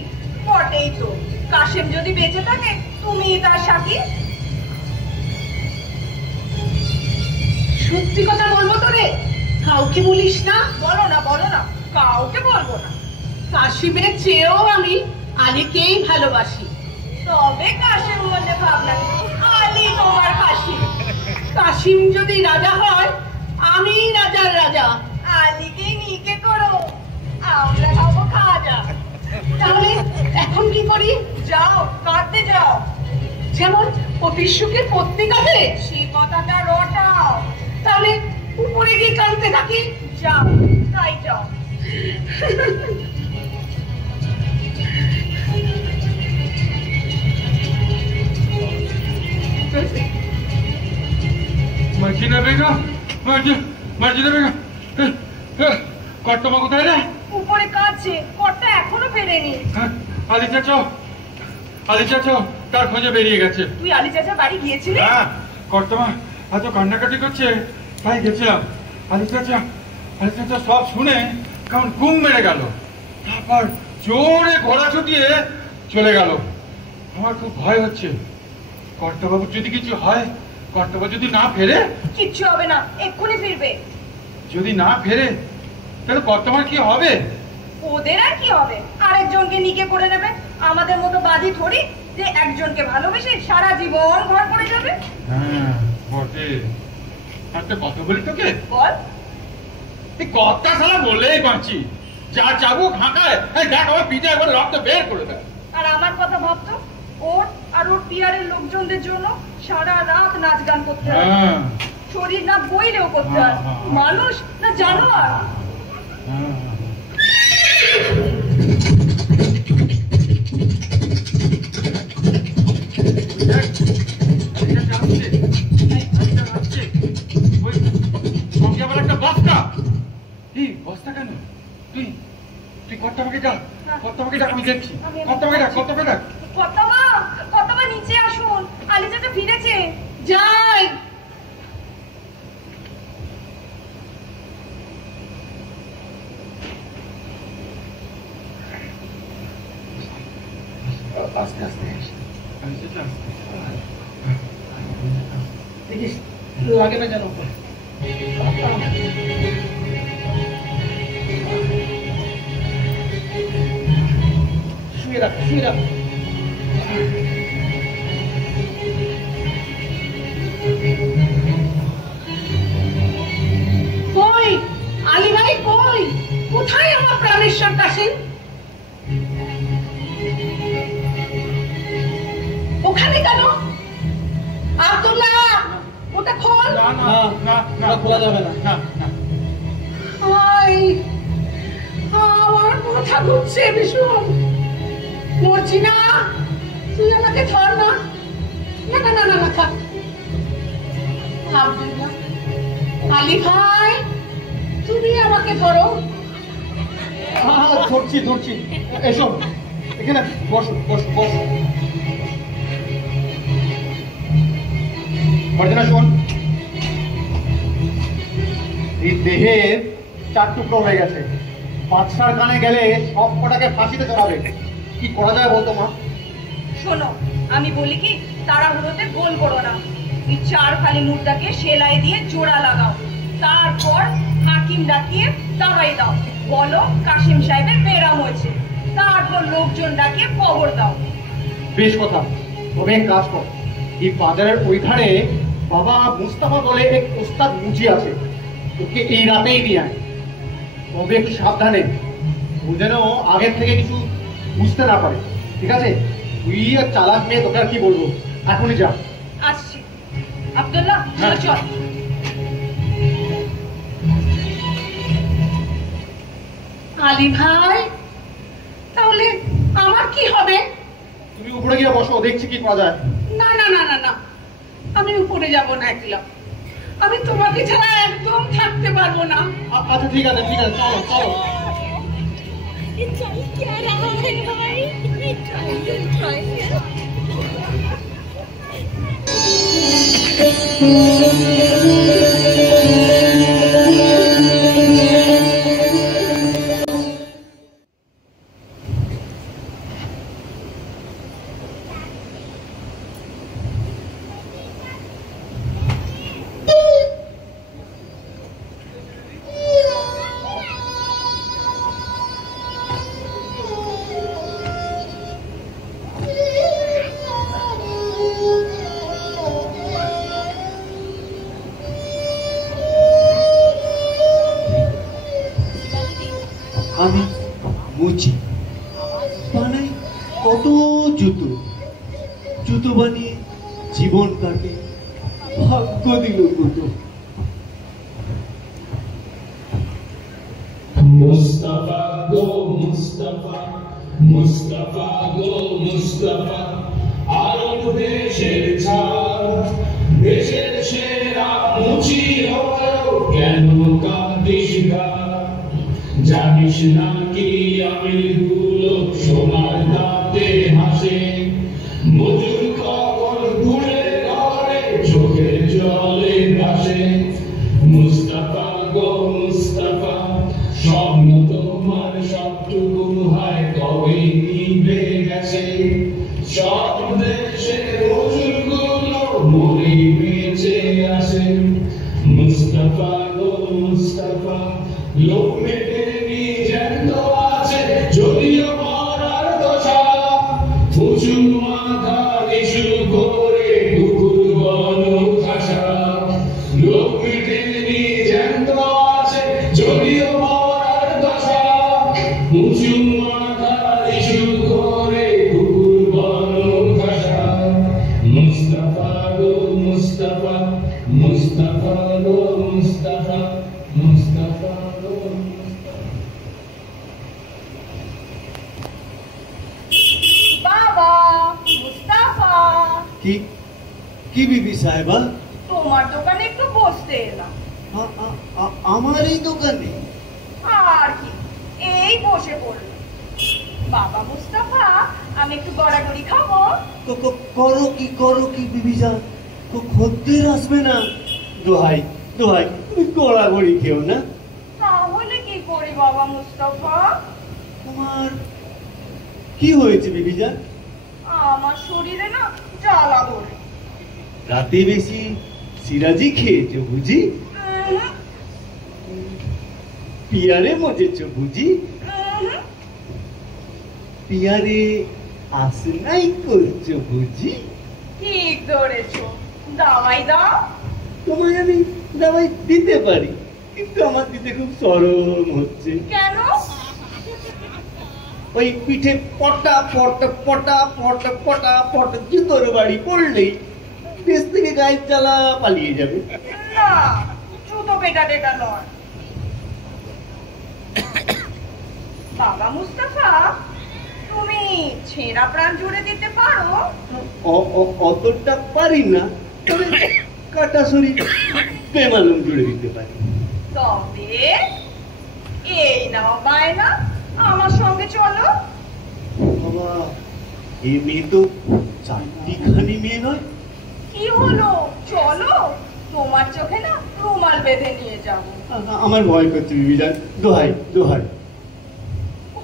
বটেই তো, কাশেম যদি বেঁচে থাকে তুমি তার সাথী। সত্যি কথা বলবো তো রে, কাউকে বলিস না। বলো না, বলো না, কাউকে বলবো না। কাশিমের চেয়েও আমি আলীকেই ভালোবাসি। তবে কাশেম মধ্যে ভাবনা, আলী তোমার কাশিম। কাশিম যদি রাজা হয়, আমি রাজার রাজা। আলীকে নিকে করো, আমরা খাবো খাজা। তাহলে এখন কি করি? যাও, কাঁদতে যাও। যেমন অতির সুখে পত্নী কাঁদে, সেই কথাটা রটাও। তাহলে উপরে গিয়ে কাঁদতে থাকি। যাও, তাই যাও। মার্জিনা বেগম, মার্জিনা বেগম, কর্তমা কোথায় রে? উপরে কাঁদছে, কর্তা এখনো ফেরেনি। আলী চাচা, আলী চাচা তার খোঁজে বেরিয়ে গেছে। তুই আলী চাচার বাড়ি গিয়েছিলি? হ্যাঁ, কর্তমা এত কান্নাকাটি করছে, তাই গেছিলাম। আলী চাচা সব শুনে কেমন ঘুম মেরে গেল, তারপর জোরে ঘোড়া ছুটিয়ে চলে গেল। আমার খুব ভয় হচ্ছে, কর্তাবাবুর যদি কিছু হয়, কর্তাবাবু যদি না ফেরে। কিচ্ছু হবে না, এক্ষুনি ফিরবে। যদি না ফেরে তাহলে কর্তামার কি হবে? ওদের আর কি হবে, আরেকজনকে নিকে করে নেবে। আমাদের মতো বাজি থরি যে একজনকে ভালোবেসে সারা জীবন ঘর পড়ে যাবে। হ্যাঁ বটে। একটা কথা বলি তোকে, বল। এই কথা সারা বললেই বাঁচি, যা চাবুক হাঁকায় দেখ আমার পিঠে একবার রক্ত বের করে দেয়। আর আমার কথা ভাবতো, ওর আর ওর পিয়ারের লোকজনদের জন্য সারা রাত নাচ গান করতে হয়, শরীর না বইলেও করতে হয়। মানুষ না জানোয়ার। একটা বস্তা। কি বস্তা কেন? তুই তুই কর্তামাকে ডাক, কর্তামাকে ডাক, আমি দেখছি। কর্তামাকে ডাক, কর্তামাকে ডাক। কর্তামা, কর্তামা নিচে আসুন, আলী চাচা ফিরেছে। যাই। আস্তে আস্তে দেখিস লাগে না যেন। শুয়ে রাখ, শুয়ে রাখ। কই আলী ভাই, কই? কোথায় আমার প্রাণেশ্বর কাশিম? ওখানে কেন? আব্দুল্লাহ, ওটা খোল। না না না না, খোলা যাবে না। না না। আমার মাথা ঘুরছে ভীষণ। মরছি না, তুই আমাকে ধর না। না না না না না, থাক। আব্দুল্লাহ, আলী ভাই, তুমি আমাকে ধরো। ধরছি ধরছি। এসো এখানে বসো, বসো বসো। মর্জিনা শোন, এই দেহের 4 টুকরো হয়ে গেছে। বাদশার কানে গেলে সব কটাকে ফাঁসিতে চড়াবে। কি করা যায় বলতো মা? শোনো, আমি বলি কি, তাড়াহুড়োতে গোল করো না। এই 4 ফালি নুরটাকে সেলাই দিয়ে জোড়া লাগাও, তারপর হাকিম ডাকিয়ে দাবাই দাও, বলো কাশিম সাহেবের বেরাম হয়েছে। তারপর লোকজন ডাকিয়ে খবর দাও। বেশ কথা, তবে এক কাজ কর, এই বাজারের ওই ধারে বাবা মুস্তাফা বলে এক ওস্তাদ মুচি আছে, ওকে এই রাতেই নিয়ে আয়। তবে একটু সাবধানে, ও যেন আগের থেকে কিছু বুঝতে না পারে, ঠিক আছে? তুই আর চালাক মেয়ে, তোকে আর কি বলবো, এখনই যা। আসছি। আব্দুল্লাহ, চল। আলী ভাই, তাহলে আমার কি হবে? তুমি উপরে গিয়ে বসো, দেখছি কি করা যায়। না না না না না, আমি উপরে যাব না একলা। আমি তোমাকে ছাড়া একদম থাকতে পারবো না। আচ্ছা ঠিক আছে, ঠিক আছে, চলো চলো। चल क्या रहा है भाई? আমি মুচি বানাই কত জুতো, জুতো বানিয়ে জীবন কাটে, ভাগ্য দিল কত। মুস্তাফা গো মুস্তাফা, মুস্তাফা গো মুস্তাফা, আরব দেশের ছাড়, দেশের সেরা মুচি হয়েও কেন কাঁদিস গা? জানিস না কি আমিরগুলো সোনার দাঁতে হাসে, মজুর কখন ঘুরে ঘরে চোখের জলে ভাসে। মুস্তাফা গো মুস্তাফা, স্বপ্ন তোমার সবটুকু হয় কবে নিভে গেছে। সব দেশের মজুরগুলো মরে বেঁচে আসে। মুস্তাফা গো মুস্তাফা, লোক মেটেনি জ্যান্ত আছে মুস্তাফা গো মুস্তাফা, মুস্তাফা গো মুস্তাফা, মুস্তাফা গো বাবা মুস্তাফা, কি কি বিবি সাহেবা? তোমার দোকানে একটু বসতে এলাম। আমার এই দোকানে? আর কি, এই বসে পড়ল। বাবা মুস্তাফা, আমি একটু গড়াগড়ি খাবো। করো কি বিবি সাহেব, খদ্দের আসবে না। দোহাই দোহাই, তুমি গড়াগড়ি খেও না। তাহলে কি করি বাবা মুস্তাফা? তোমার কি হয়েছে বিবি জান? আমার শরীরে না জ্বালা ধরে। রাতে বেশি সিরাজি খেয়েছো বুঝি? পিয়ারে মজেছো বুঝি? পিয়ারে আসনাই করছো বুঝি? ঠিক ধরেছো। দাওয়াই দাও। তোমায় আমি দাওয়াই দিতে পারি, কিন্তু আমার দিতে খুব সরম হচ্ছে। কেন? ওই পিঠে পটা পটা পটা পটা পটা পটা জুতোর বাড়ি পড়লেই দেশ থেকে গায়ের জ্বালা পালিয়ে যাবে। না, জুতো পেটা টেটা নয়। বাবা মুস্তাফা, তুমি ছেঁড়া প্রাণ জুড়ে দিতে পারো? অতটা পারি না, তবে কাটা শরীর বেমালুম জুড়ে দিতে পারি। তবে এই নাও বায়না, আমার সঙ্গে চলো। বাবা, এই মেয়ে তো চারটিখানি মেয়ে নয়। কি হলো, চলো। তোমার চোখে না রুমাল বেঁধে নিয়ে যাবো। আমার ভয় করছে বিবিজান, দোহাই দোহাই।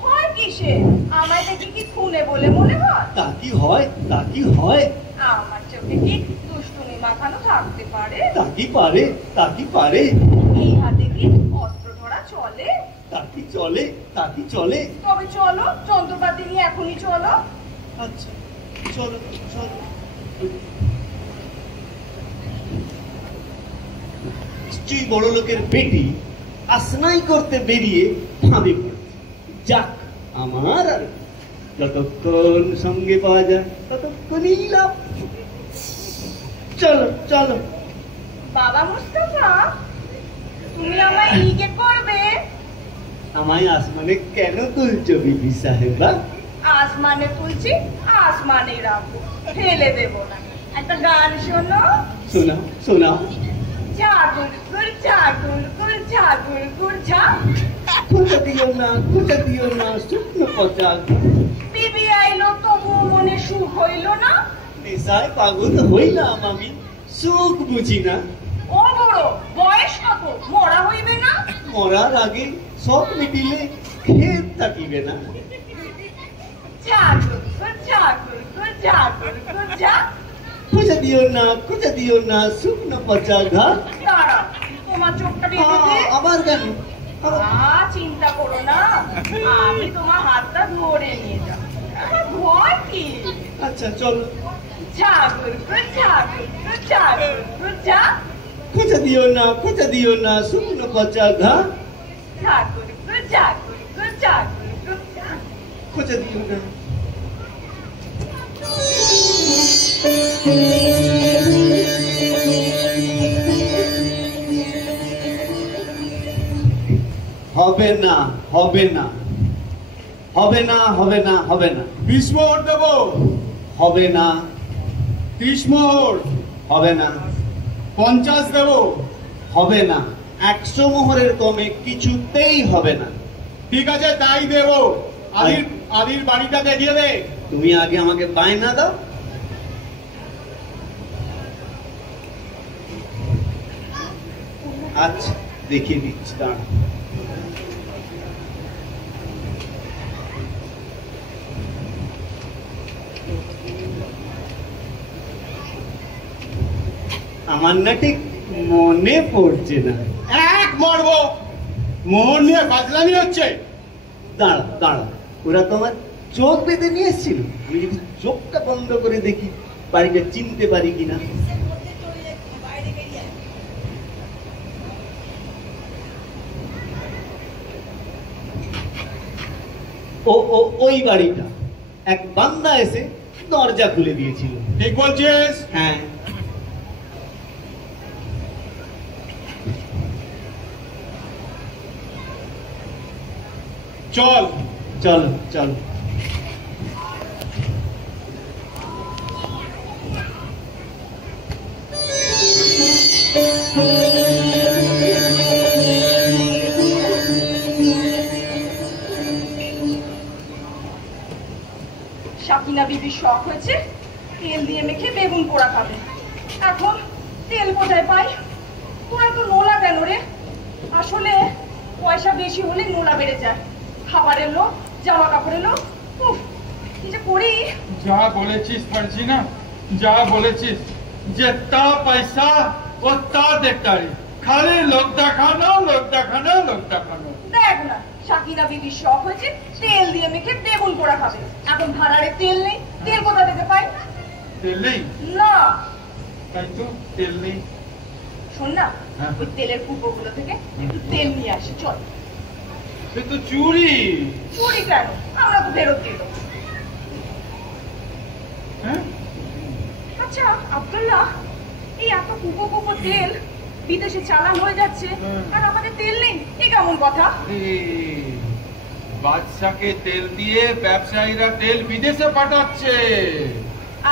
ভয় কিসে? আমায় দেখি কি খুনে বলে মনে হয়? তা কি হয়, তা কি হয়? আমার চোখে কি দুষ্টুমি মাখানো থাকতে পারে? তা কি পারে, তা কি পারে? এই হাতে কি অস্ত্র ধরা চলে? তা কি চলে, তা কি চলে? তবে চলো, যন্ত্রপাতি নিয়ে এখনই চলো। আচ্ছা চলো চলো। নিশ্চয়ই বড় লোকের বেটি আসনাই করতে বেরিয়ে ফাঁদে পড়েছে। যাক, আমার আর যতক্ষণ সঙ্গে পাওয়া যায় ততক্ষণই লাভ। চলো চলো। বাবা মুস্তাফা, তুমি আমায় লিগে করবে? আমায় আসমানে কেন তুলছো বিবি সাহেবা? আসমানে তুলছি, আসমানে রাখবো, ফেলে দেবো না। একটা গান শোনো। শোনাও শোনাও। জাগুর গুর জাগুর গুর জাগুর গুর ঝা। খোঁচা দিও না শুকনো পচা। বিবি আইলো তবুও মনে সুখ হইল না। নেশায় পাগল হইলাম আমি, সুখ বুঝি না। ও বড়, বয়স কত, মরা হইবে না? মরার আগে সব মিটিলে খেত থাকিবে না। জাগুর গুর জাগুর গুর জাগুর গুর ঝা। খোঁচা দিও না শুকনো পচা ঘা। দাঁড়াও, তোমার চোখটা বেঁধে দে। আবার কেন? চিন্তা করো না, আমি তোমার হাতটা ধরে নিয়ে যাবো। ভয় কি? আচ্ছা চলো। জাগুর গুর জাগুর গুর জাগুর গুর ঝা। খোঁচা দিও না শুকনো পচা ঘা। জাগুর গুর জাগুর গুর জাগুর গুর ঝা। খোঁচা দিও না। হবে না হবে না হবে না হবে না হবে না। 20 মোহর দেব। হবে না। 30 মোহর। হবে না। 50 দেব। হবে না। 100 মোহরের কমে কিছুতেই হবে না। ঠিক আছে, তাই দেব। আদির বাড়িটা দেখিয়ে দে। তুমি আগে আমাকে বায়না দাও। আচ্ছা দেখিয়ে দিচ্ছি, দাঁড়া। আমার না ঠিক মনে পড়ছে না। এক মারবো, মোহর নিয়ে বাজলামি হচ্ছে। দাঁড়া দাঁড়া, ওরা তো আমার চোখ বেঁধে নিয়ে এসেছিল। আমি যদি চোখটা বন্ধ করে দেখি বাড়িটা চিনতে পারি কিনা। ওই বাড়িটা এক বান্দা এসে দরজা খুলে দিয়েছিল। ঠিক বলছিস? হ্যাঁ। চল চল চল। শাকিনা বিবির শখ হয়েছে তেল দিয়ে মেখে বেগুন পোড়া খাবে। এখন তেল কোথায় পাই? তোর এত নোলা কেন রে? আসলে পয়সা বেশি হলে নোলা বেড়ে যায়। খাবারের লোক, জামা কাপড়ের লোক, উফ কি যে করি। যা বলেছিস ফারজিনা, যা বলেছিস, যেটা পয়সা ওটা দেখতারি, খালি লোক দেখানো লোক দেখানো লোক দেখানো। দেখ না, শাকিনা বিবির শখ হয়েছে তেল দিয়ে মেখে বেগুন পোড়া খাবে। এখন ভাড়ারে তেল নেই, তেল কোথা থেকে পাই? তেল নেই না, তাই তো তেল নেই। শোন না, হ্যাঁ। ওই তেলের কুপোগুলো থেকে একটু তেল নিয়ে আসি চল। সে তো চুরি। চুরি কেন? আমরা তো ফেরত দিল। হ্যাঁ, আচ্ছা আব্দুল্লাহ, এই এত কুপো কুপো তেল বিদেশে চালান হয়ে যাচ্ছে আর আমাদের তেল নেই, এ কেমন কথা? বাদশাকে তেল দিয়ে ব্যবসায়ীরা তেল বিদেশে পাঠাচ্ছে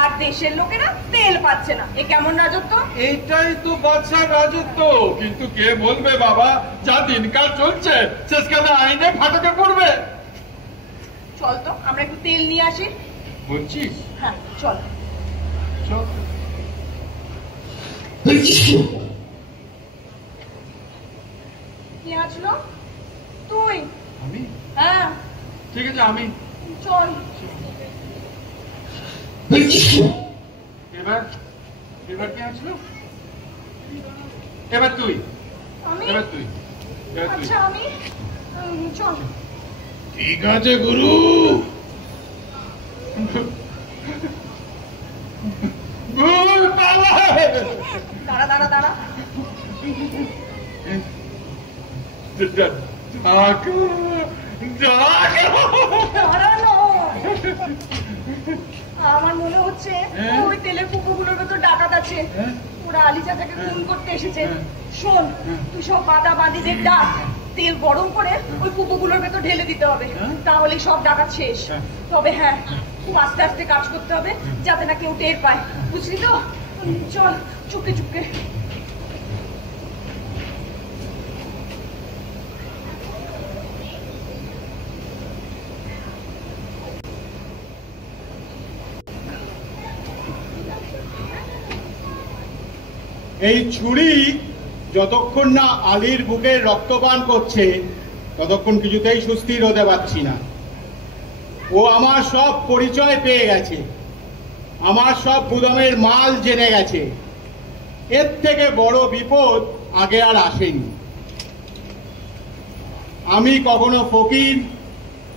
আর দেশের লোকেরা তেল পাচ্ছে না, এ কেমন রাজত্ব? এটাই তো বাদশার রাজত্ব। কিন্তু কে বলবে বাবা, যা দিনকাল চলছে শেষকালে আইনে ফাটকে পড়বে। চল তো আমরা একটু তেল নিয়ে আসি। বলছিস? হ্যাঁ চল। চল। কে আসলো? তুই? আমি? হ্যাঁ ঠিক আছে, আমি। চল। এবার এবার কে আসলো? এবার তুই। আমি? এবার তুই। এবার তুই। আচ্ছা আমি চল। ঠিক আছে গুরু। দাঁড়া দাঁড়া দাঁড়া। দাঁড়ানো। আমার মনে হচ্ছে ওই তেলের কুকুরগুলোর ভেতর ডাকাত আছে, ওরা আলী চাচাকে খুন করতে এসেছে। শোন, তুই সব বাদা বাঁধিদের ডাক, তেল গরম করে ওই কুকুরগুলোর ভেতর ঢেলে দিতে হবে, তাহলেই সব ডাকাত শেষ। তবে হ্যাঁ, খুব আস্তে আস্তে কাজ করতে হবে যাতে না কেউ টের পায়, বুঝলি তো? চল চুপকে চুপকে। এই ছুরি যতক্ষণ না আলীর বুকে রক্তপান করছে ততক্ষণ কিছুতেই সুস্থির হতে পারছি না। ও আমার সব পরিচয় পেয়ে গেছে, আমার সব গুদামের মাল জেনে গেছে। এর থেকে বড় বিপদ আগে আর আসেনি। আমি কখনো ফকির,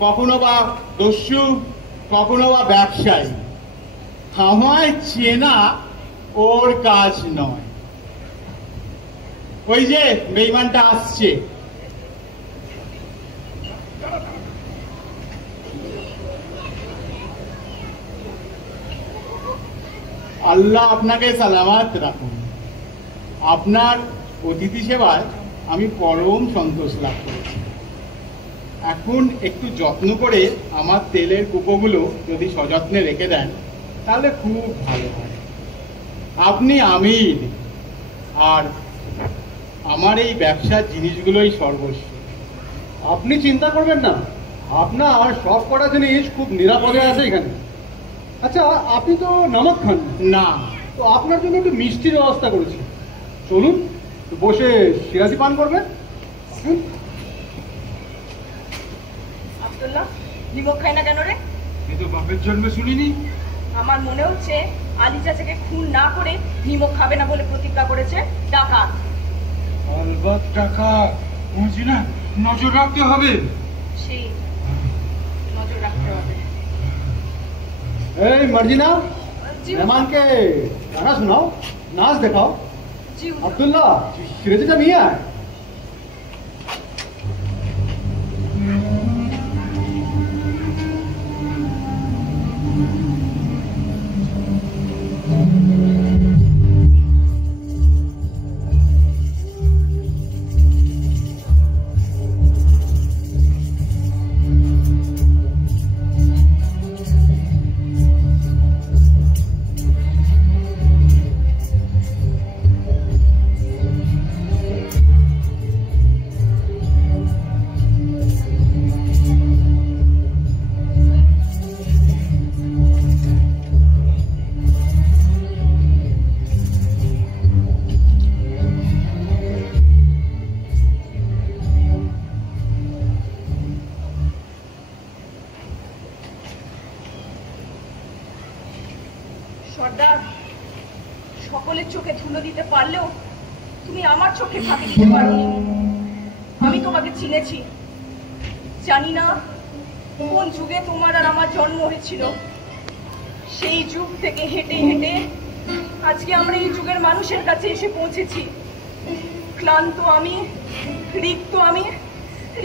কখনো বা দস্যু, কখনো বা ব্যবসায়ী। আমায় চেনা ওর কাজ নয়। ওই যে বেঈমানটা আসছে। আল্লাহ আপনাকে সালামাত রাখুন। আপনার অতিথি সেবায় আমি পরম সন্তোষ লাভ করেছি। এখন একটু যত্ন করে আমার তেলের কুপোগুলো যদি সযত্নে রেখে দেন তাহলে খুব ভালো হয়। আপনি আমির, আর আমার এই ব্যবসার জিনিসগুলোই সর্বস্ব। আপনি চিন্তা করবেন না, আপনার সব কটা জিনিস খুব নিরাপদে আছে এখানে। আচ্ছা, আপনি তো নামক খান না? তো আপনার জন্য একটু মিষ্টির ব্যবস্থা করেছি, চলুন বসে সিরাজি পান করবেন। আব্দুল্লাহ, নিমক খাই না কেন রে? কিন্তু বাপের জন্মে শুনিনি। আমার মনে হচ্ছে আলী চাচাকে খুন না করে নিমক খাবে না বলে প্রতিজ্ঞা করেছে ডাকাত। আলবাত টাকা বুঝি না, নজর রাখতে হবে। সেই নজর রাখতে হবে। এই মার্জিনা, মেহমানকে গানা শোনাও, নাচ দেখাও। আব্দুল্লাহ, সিরাজিটা নিয়ে আয়। ধুলো দিতে পারলেও তুমি আমার চোখে ফাঁকি দিতে পারোনি। আমি তোমাকে চিনেছি, জানি না কোন যুগে তোমার আর আমার জন্ম হয়েছিল। সেই যুগ থেকে হেঁটে হেঁটে আজকে আমরা এই যুগের মানুষের কাছে এসে পৌঁছেছি। ক্লান্ত আমি,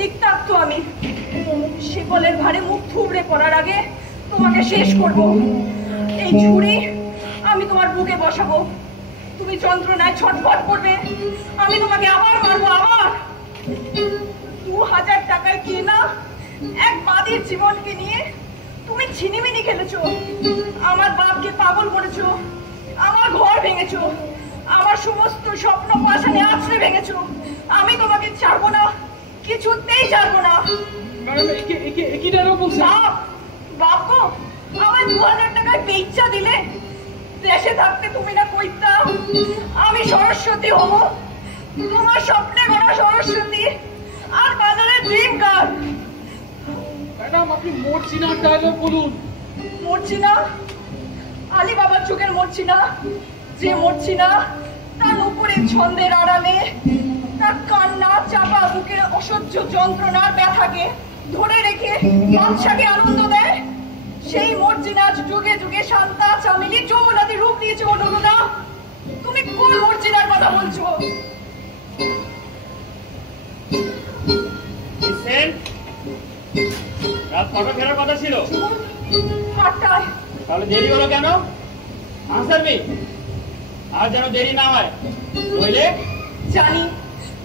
রিক্তাক্ত আমি। শিকলের ভারে মুখ থুবড়ে পড়ার আগে তোমাকে শেষ করব। এই ছুরি আমি তোমার বুকে বসাবো, তুমি যন্ত্রণায় ছটফট করবে, আমি তোমাকে আবার মারবো। আবার 2000 টাকায় কেনা এক বাদীর জীবনকে নিয়ে তুমি ছিনিমিনি খেলেছো, আমার বাপকে পাগল করেছো, আমার ঘর ভেঙেছো, আমার সমস্ত স্বপ্ন পাশানে আছড়ে ভেঙেছো। আমি তোমাকে ছাড়বো না, কিছুতেই ছাড়বো না। বাপ গো, আমার 2000 টাকায় বেচা দিলে, দেশে থাকতে তুমি না কইতা আমি সরস্বতী হব, তোমার স্বপ্নে গড়া সরস্বতী আর বাজারে ড্রিম গার্ল। ম্যাডাম, আপনি মরছিনার ডায়লগ বলুন। মরছিনা? আলী বাবার যুগের মরছিনা, যে মরছিনা তার উপরে ছন্দের আড়ালে তার কান্না চাপা বুকের অসহ্য যন্ত্রণার ব্যথাকে ধরে রেখে বাদশাকে আনন্দ দেয়, সেই মর্জিনা যুগে যুগে শান্তা চামেলি যৌবনাদি রূপ দিয়েছে। অনুরোধা, তুমি কোন মর্জিনার কথা বলছো? রাত কটা ফেরার কথা ছিল? 8টায়। তাহলে দেরি হলো কেন? আনসার মি, আর যেন দেরি না হয়, নইলে জানি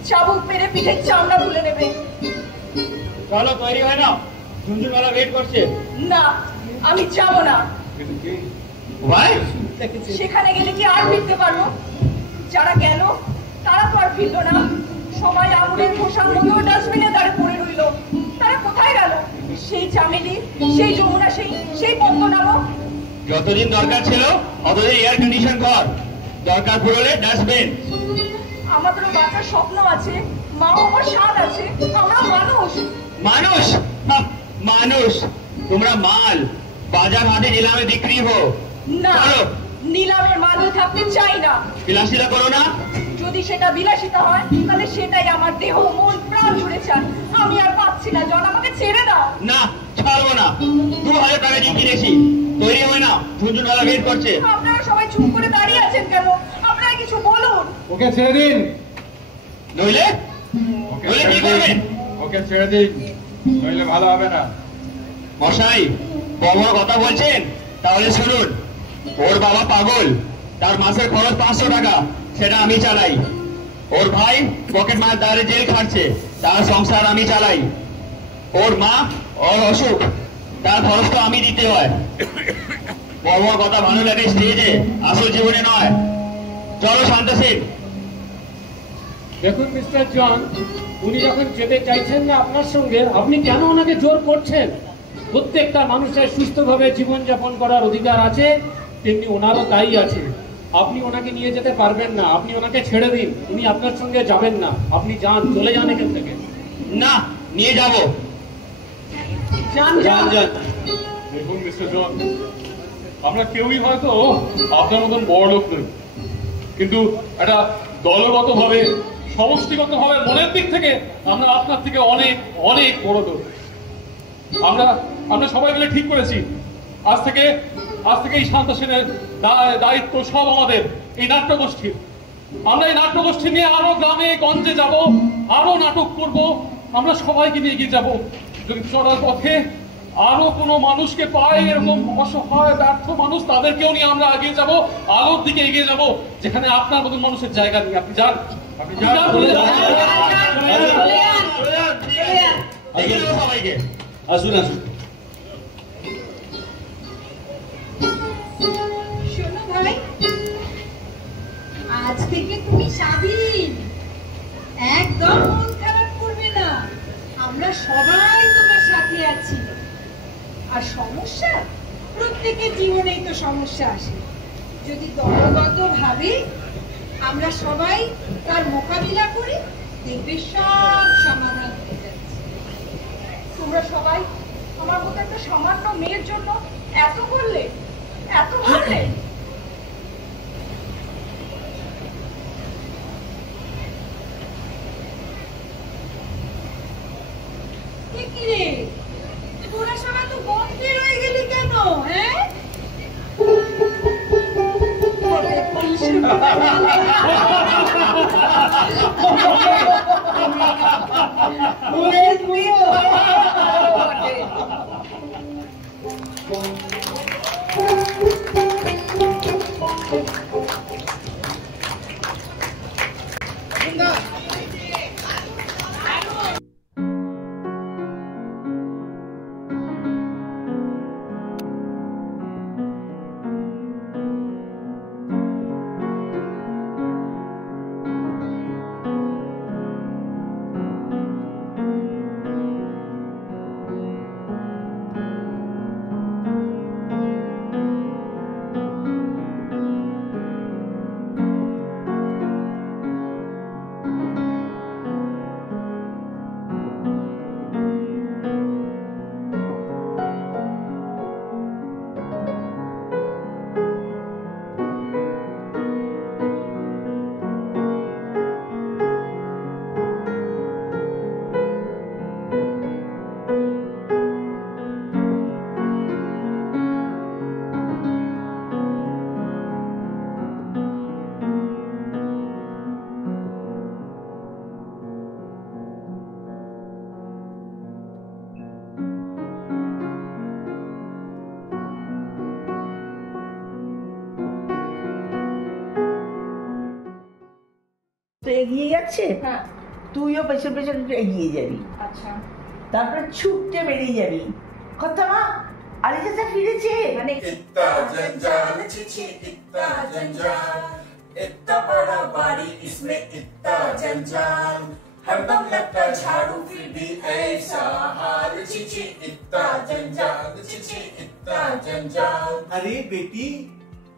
চাবুক মেরে পিঠের চামড়া তুলে নেবে। চলো তৈরি হয় না, ঝুনঝুনওয়ালা ওয়েট করছে। না, আমি যাবো না। ভাই, সেখানে গেলে কি আর ফিরতে পারবো? যারা গেল তারা তো আর ফিরলো না। সবাই আগুনের খোসার মতো ডাস্টবিনে দাঁড়িয়ে পড়ে রইল। তারা কোথায় গেল? সেই চামেলি, সেই যমুনা, সেই পদ্মনাভ। যতদিন দরকার ছিল ততদিন এয়ার কন্ডিশন কর, দরকার পড়লে ডাস্টবিন। আমাদেরও বাচ্চার স্বপ্ন আছে, মা বাবার স্বাদ আছে, আমরা মানুষ। মানুষ? মানুষ? তোমরা মাল, বাজার হাটে নিলামে বিক্রি হো। না, নিলামের মাল থাকতে চাই না। বিলাসিতা করো না। যদি সেটা বিলাসিতা হয় তাহলে সেটাই আমার দেহ মন প্রাণ জুড়ে চান। আমি আর পাচ্ছি না, জন আমাকে ছেড়ে দাও। না, ছাড়বো না। 2000 টাকা দিয়ে কিনেছি, তৈরি হয় না, ঝুনঝুনওয়ালা ওয়েট করছে। আপনারা সবাই চুপ করে দাঁড়িয়ে আছেন কেন? আপনারা কিছু বলুন। ওকে ছেড়ে দিন। নইলে কি করবেন? ওকে ছেড়ে দিন, নইলে ভালো হবে না। মশাই, বড় কথা বলছেন, তাহলে শুনুন। ওর বাবা পাগল, তার মাসের খরচ 500 টাকা, সেটা আমি চালাই। ওর ভাই পকেট মার দ্বারে জেল খাটছে, তার সংসার আমি চালাই। ওর মা, ওর অসুখ, তার খরচ তো আমি দিতে হয়। বড় কথা ভালো লাগে স্টেজে, আসল জীবনে নয়। চলো শান্ত সিং। দেখুন মিস্টার জন, উনি যখন যেতে চাইছেন না আপনার সঙ্গে, আপনি কেন ওনাকে জোর করছেন? প্রত্যেকটা মানুষের সুস্থভাবে জীবনযাপন করার অধিকার আছে, তেমনি ওনারও তাই আছে। আপনি ওনাকে নিয়ে যেতে পারবেন না, আপনি ওনাকে ছেড়ে দিন। উনি আপনার সঙ্গে যাবেন না, আপনি যান, চলে যান এখান থেকে। না, নিয়ে যাব। যান। দেখুন মিস্টার জন, আমরা কেউই হয়তো আপনার মতন বড় লোক নই, কিন্তু একটা দলগতভাবে, সমষ্টিগতভাবে, মনের দিক থেকে আমরা আপনার থেকে অনেক অনেক বড় লোক। আমরা সবাই মিলে ঠিক করেছি, আজ থেকে এই শান্ত সেনের দায়িত্ব সব আমাদের, এই নাট্যগোষ্ঠীর। আমরা এই নাট্যগোষ্ঠী নিয়ে আরো গ্রামে গঞ্জে যাব, আরো নাটক করব, আমরা সবাইকে নিয়ে এগিয়ে যাব। যদি চলার পথে আরো কোনো মানুষকে পাই, এরকম অসহায় ব্যর্থ মানুষ, তাদেরকেও নিয়ে আমরা এগিয়ে যাব, আলোর দিকে এগিয়ে যাব, যেখানে আপনার মতন মানুষের জায়গা নেই। আপনি যান, সবাইকে আসুন আসুন। শোনো ভাই, আজ থেকে তুমি স্বাধীন, একদম মন খারাপ করবে না। আমরা সবাই তোমার সাথে আছি। আর সমস্যা, প্রত্যেকের জীবনেই তো সমস্যা আসে। যদি দলগত ভাবে আমরা সবাই তার মোকাবিলা করি, দেখবে সব সমাধান হয়ে যাচ্ছে। তোমরা সবাই আমার মতো একটা সামান্য মেয়ের জন্য এত করলে, এত ভাবলে। কি রে, তোরা সবাই তো গম্ভীর হয়ে গেলি কেন? হ্যাঁ, এগিয়ে যাচ্ছে, তুইও পেছন পেছন এগিয়ে যাবি। আচ্ছা, তারপরে ছুটতে বেরিয়ে যাবি। কথা মা, আরে চাচা ফিরেছে। মানে इतना जंजाल चिची इतना जंजाल इतना बड़ा बाड़ी इसमें इतना जंजाल हरदम लगता झाड़ू फिर भी ऐसा हाल चिची इतना जंजाल चिची इतना जंजाल। अरे बेटी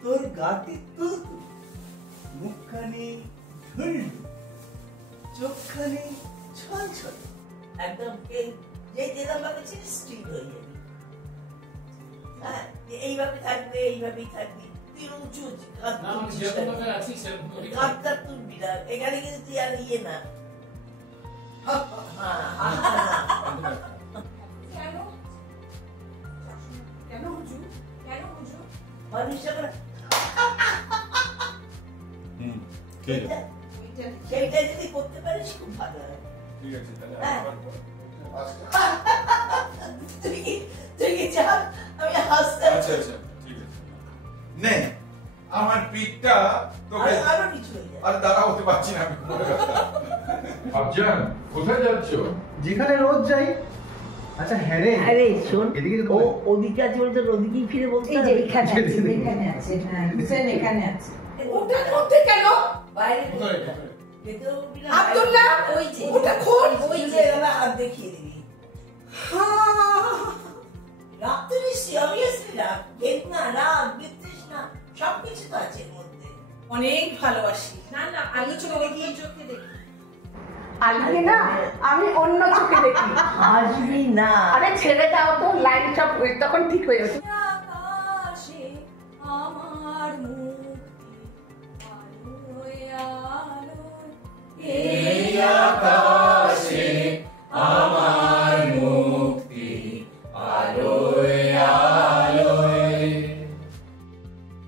তোর গাতে তো মুখখানি ঢুল চোখখানি ছলছল একদম যে যেরকম ভাবে ছিল স্ট্রিট হয়ে যাবে। হ্যাঁ, এইভাবে থাকবে, এইভাবেই থাকবি। তুই উঁচু কাঁদটা তুলবি না, এখানে কিন্তু তুই আর ইয়ে না। কেন হুজুর, কেন হুজুর? মানুষটা ঠিক আছে সেইটা যদি করতে পারিস খুব ভালো হয়। ঠিক আছে তাহলে তুই কি চাস আমি হাসতে? আচ্ছা আচ্ছা ঠিক আছে নে আমার পিঠটা তোকে আরো কিছু হয়ে যায়। আর দাঁড়া হতে পারছি না আমি। আফজান কোথায় যাচ্ছ? যেখানে রোজ যাই। আচ্ছা হ্যাঁ রে, আরে শোন, এদিকে ও ওদিকে আছে বলতে ওদিকেই ফিরে বলতে এই যে এখানে আছে, এখানে আছে, হ্যাঁ হুসেন এখানে আছে। ওটার মধ্যে কেন? বাইরে আব্দুল্লাহ, ওই যে ওটা খোল, ওই যে হাত দেখিয়ে দিবি। রাগ তো নিশ্চয়ই, অবভিয়াসলি রাগ, বেদনা, রাগ, বিতৃষ্ণা সবকিছু তো আছে এর মধ্যে। অনেক ভালোবাসি। না না, আমি চোখে দেখি, চোখে দেখি। আজকে না আমি অন্য চোখে দেখি। আসবি না, আরে ছেড়ে দাও তো, লাইন সব তখন ঠিক হয়ে যাবে।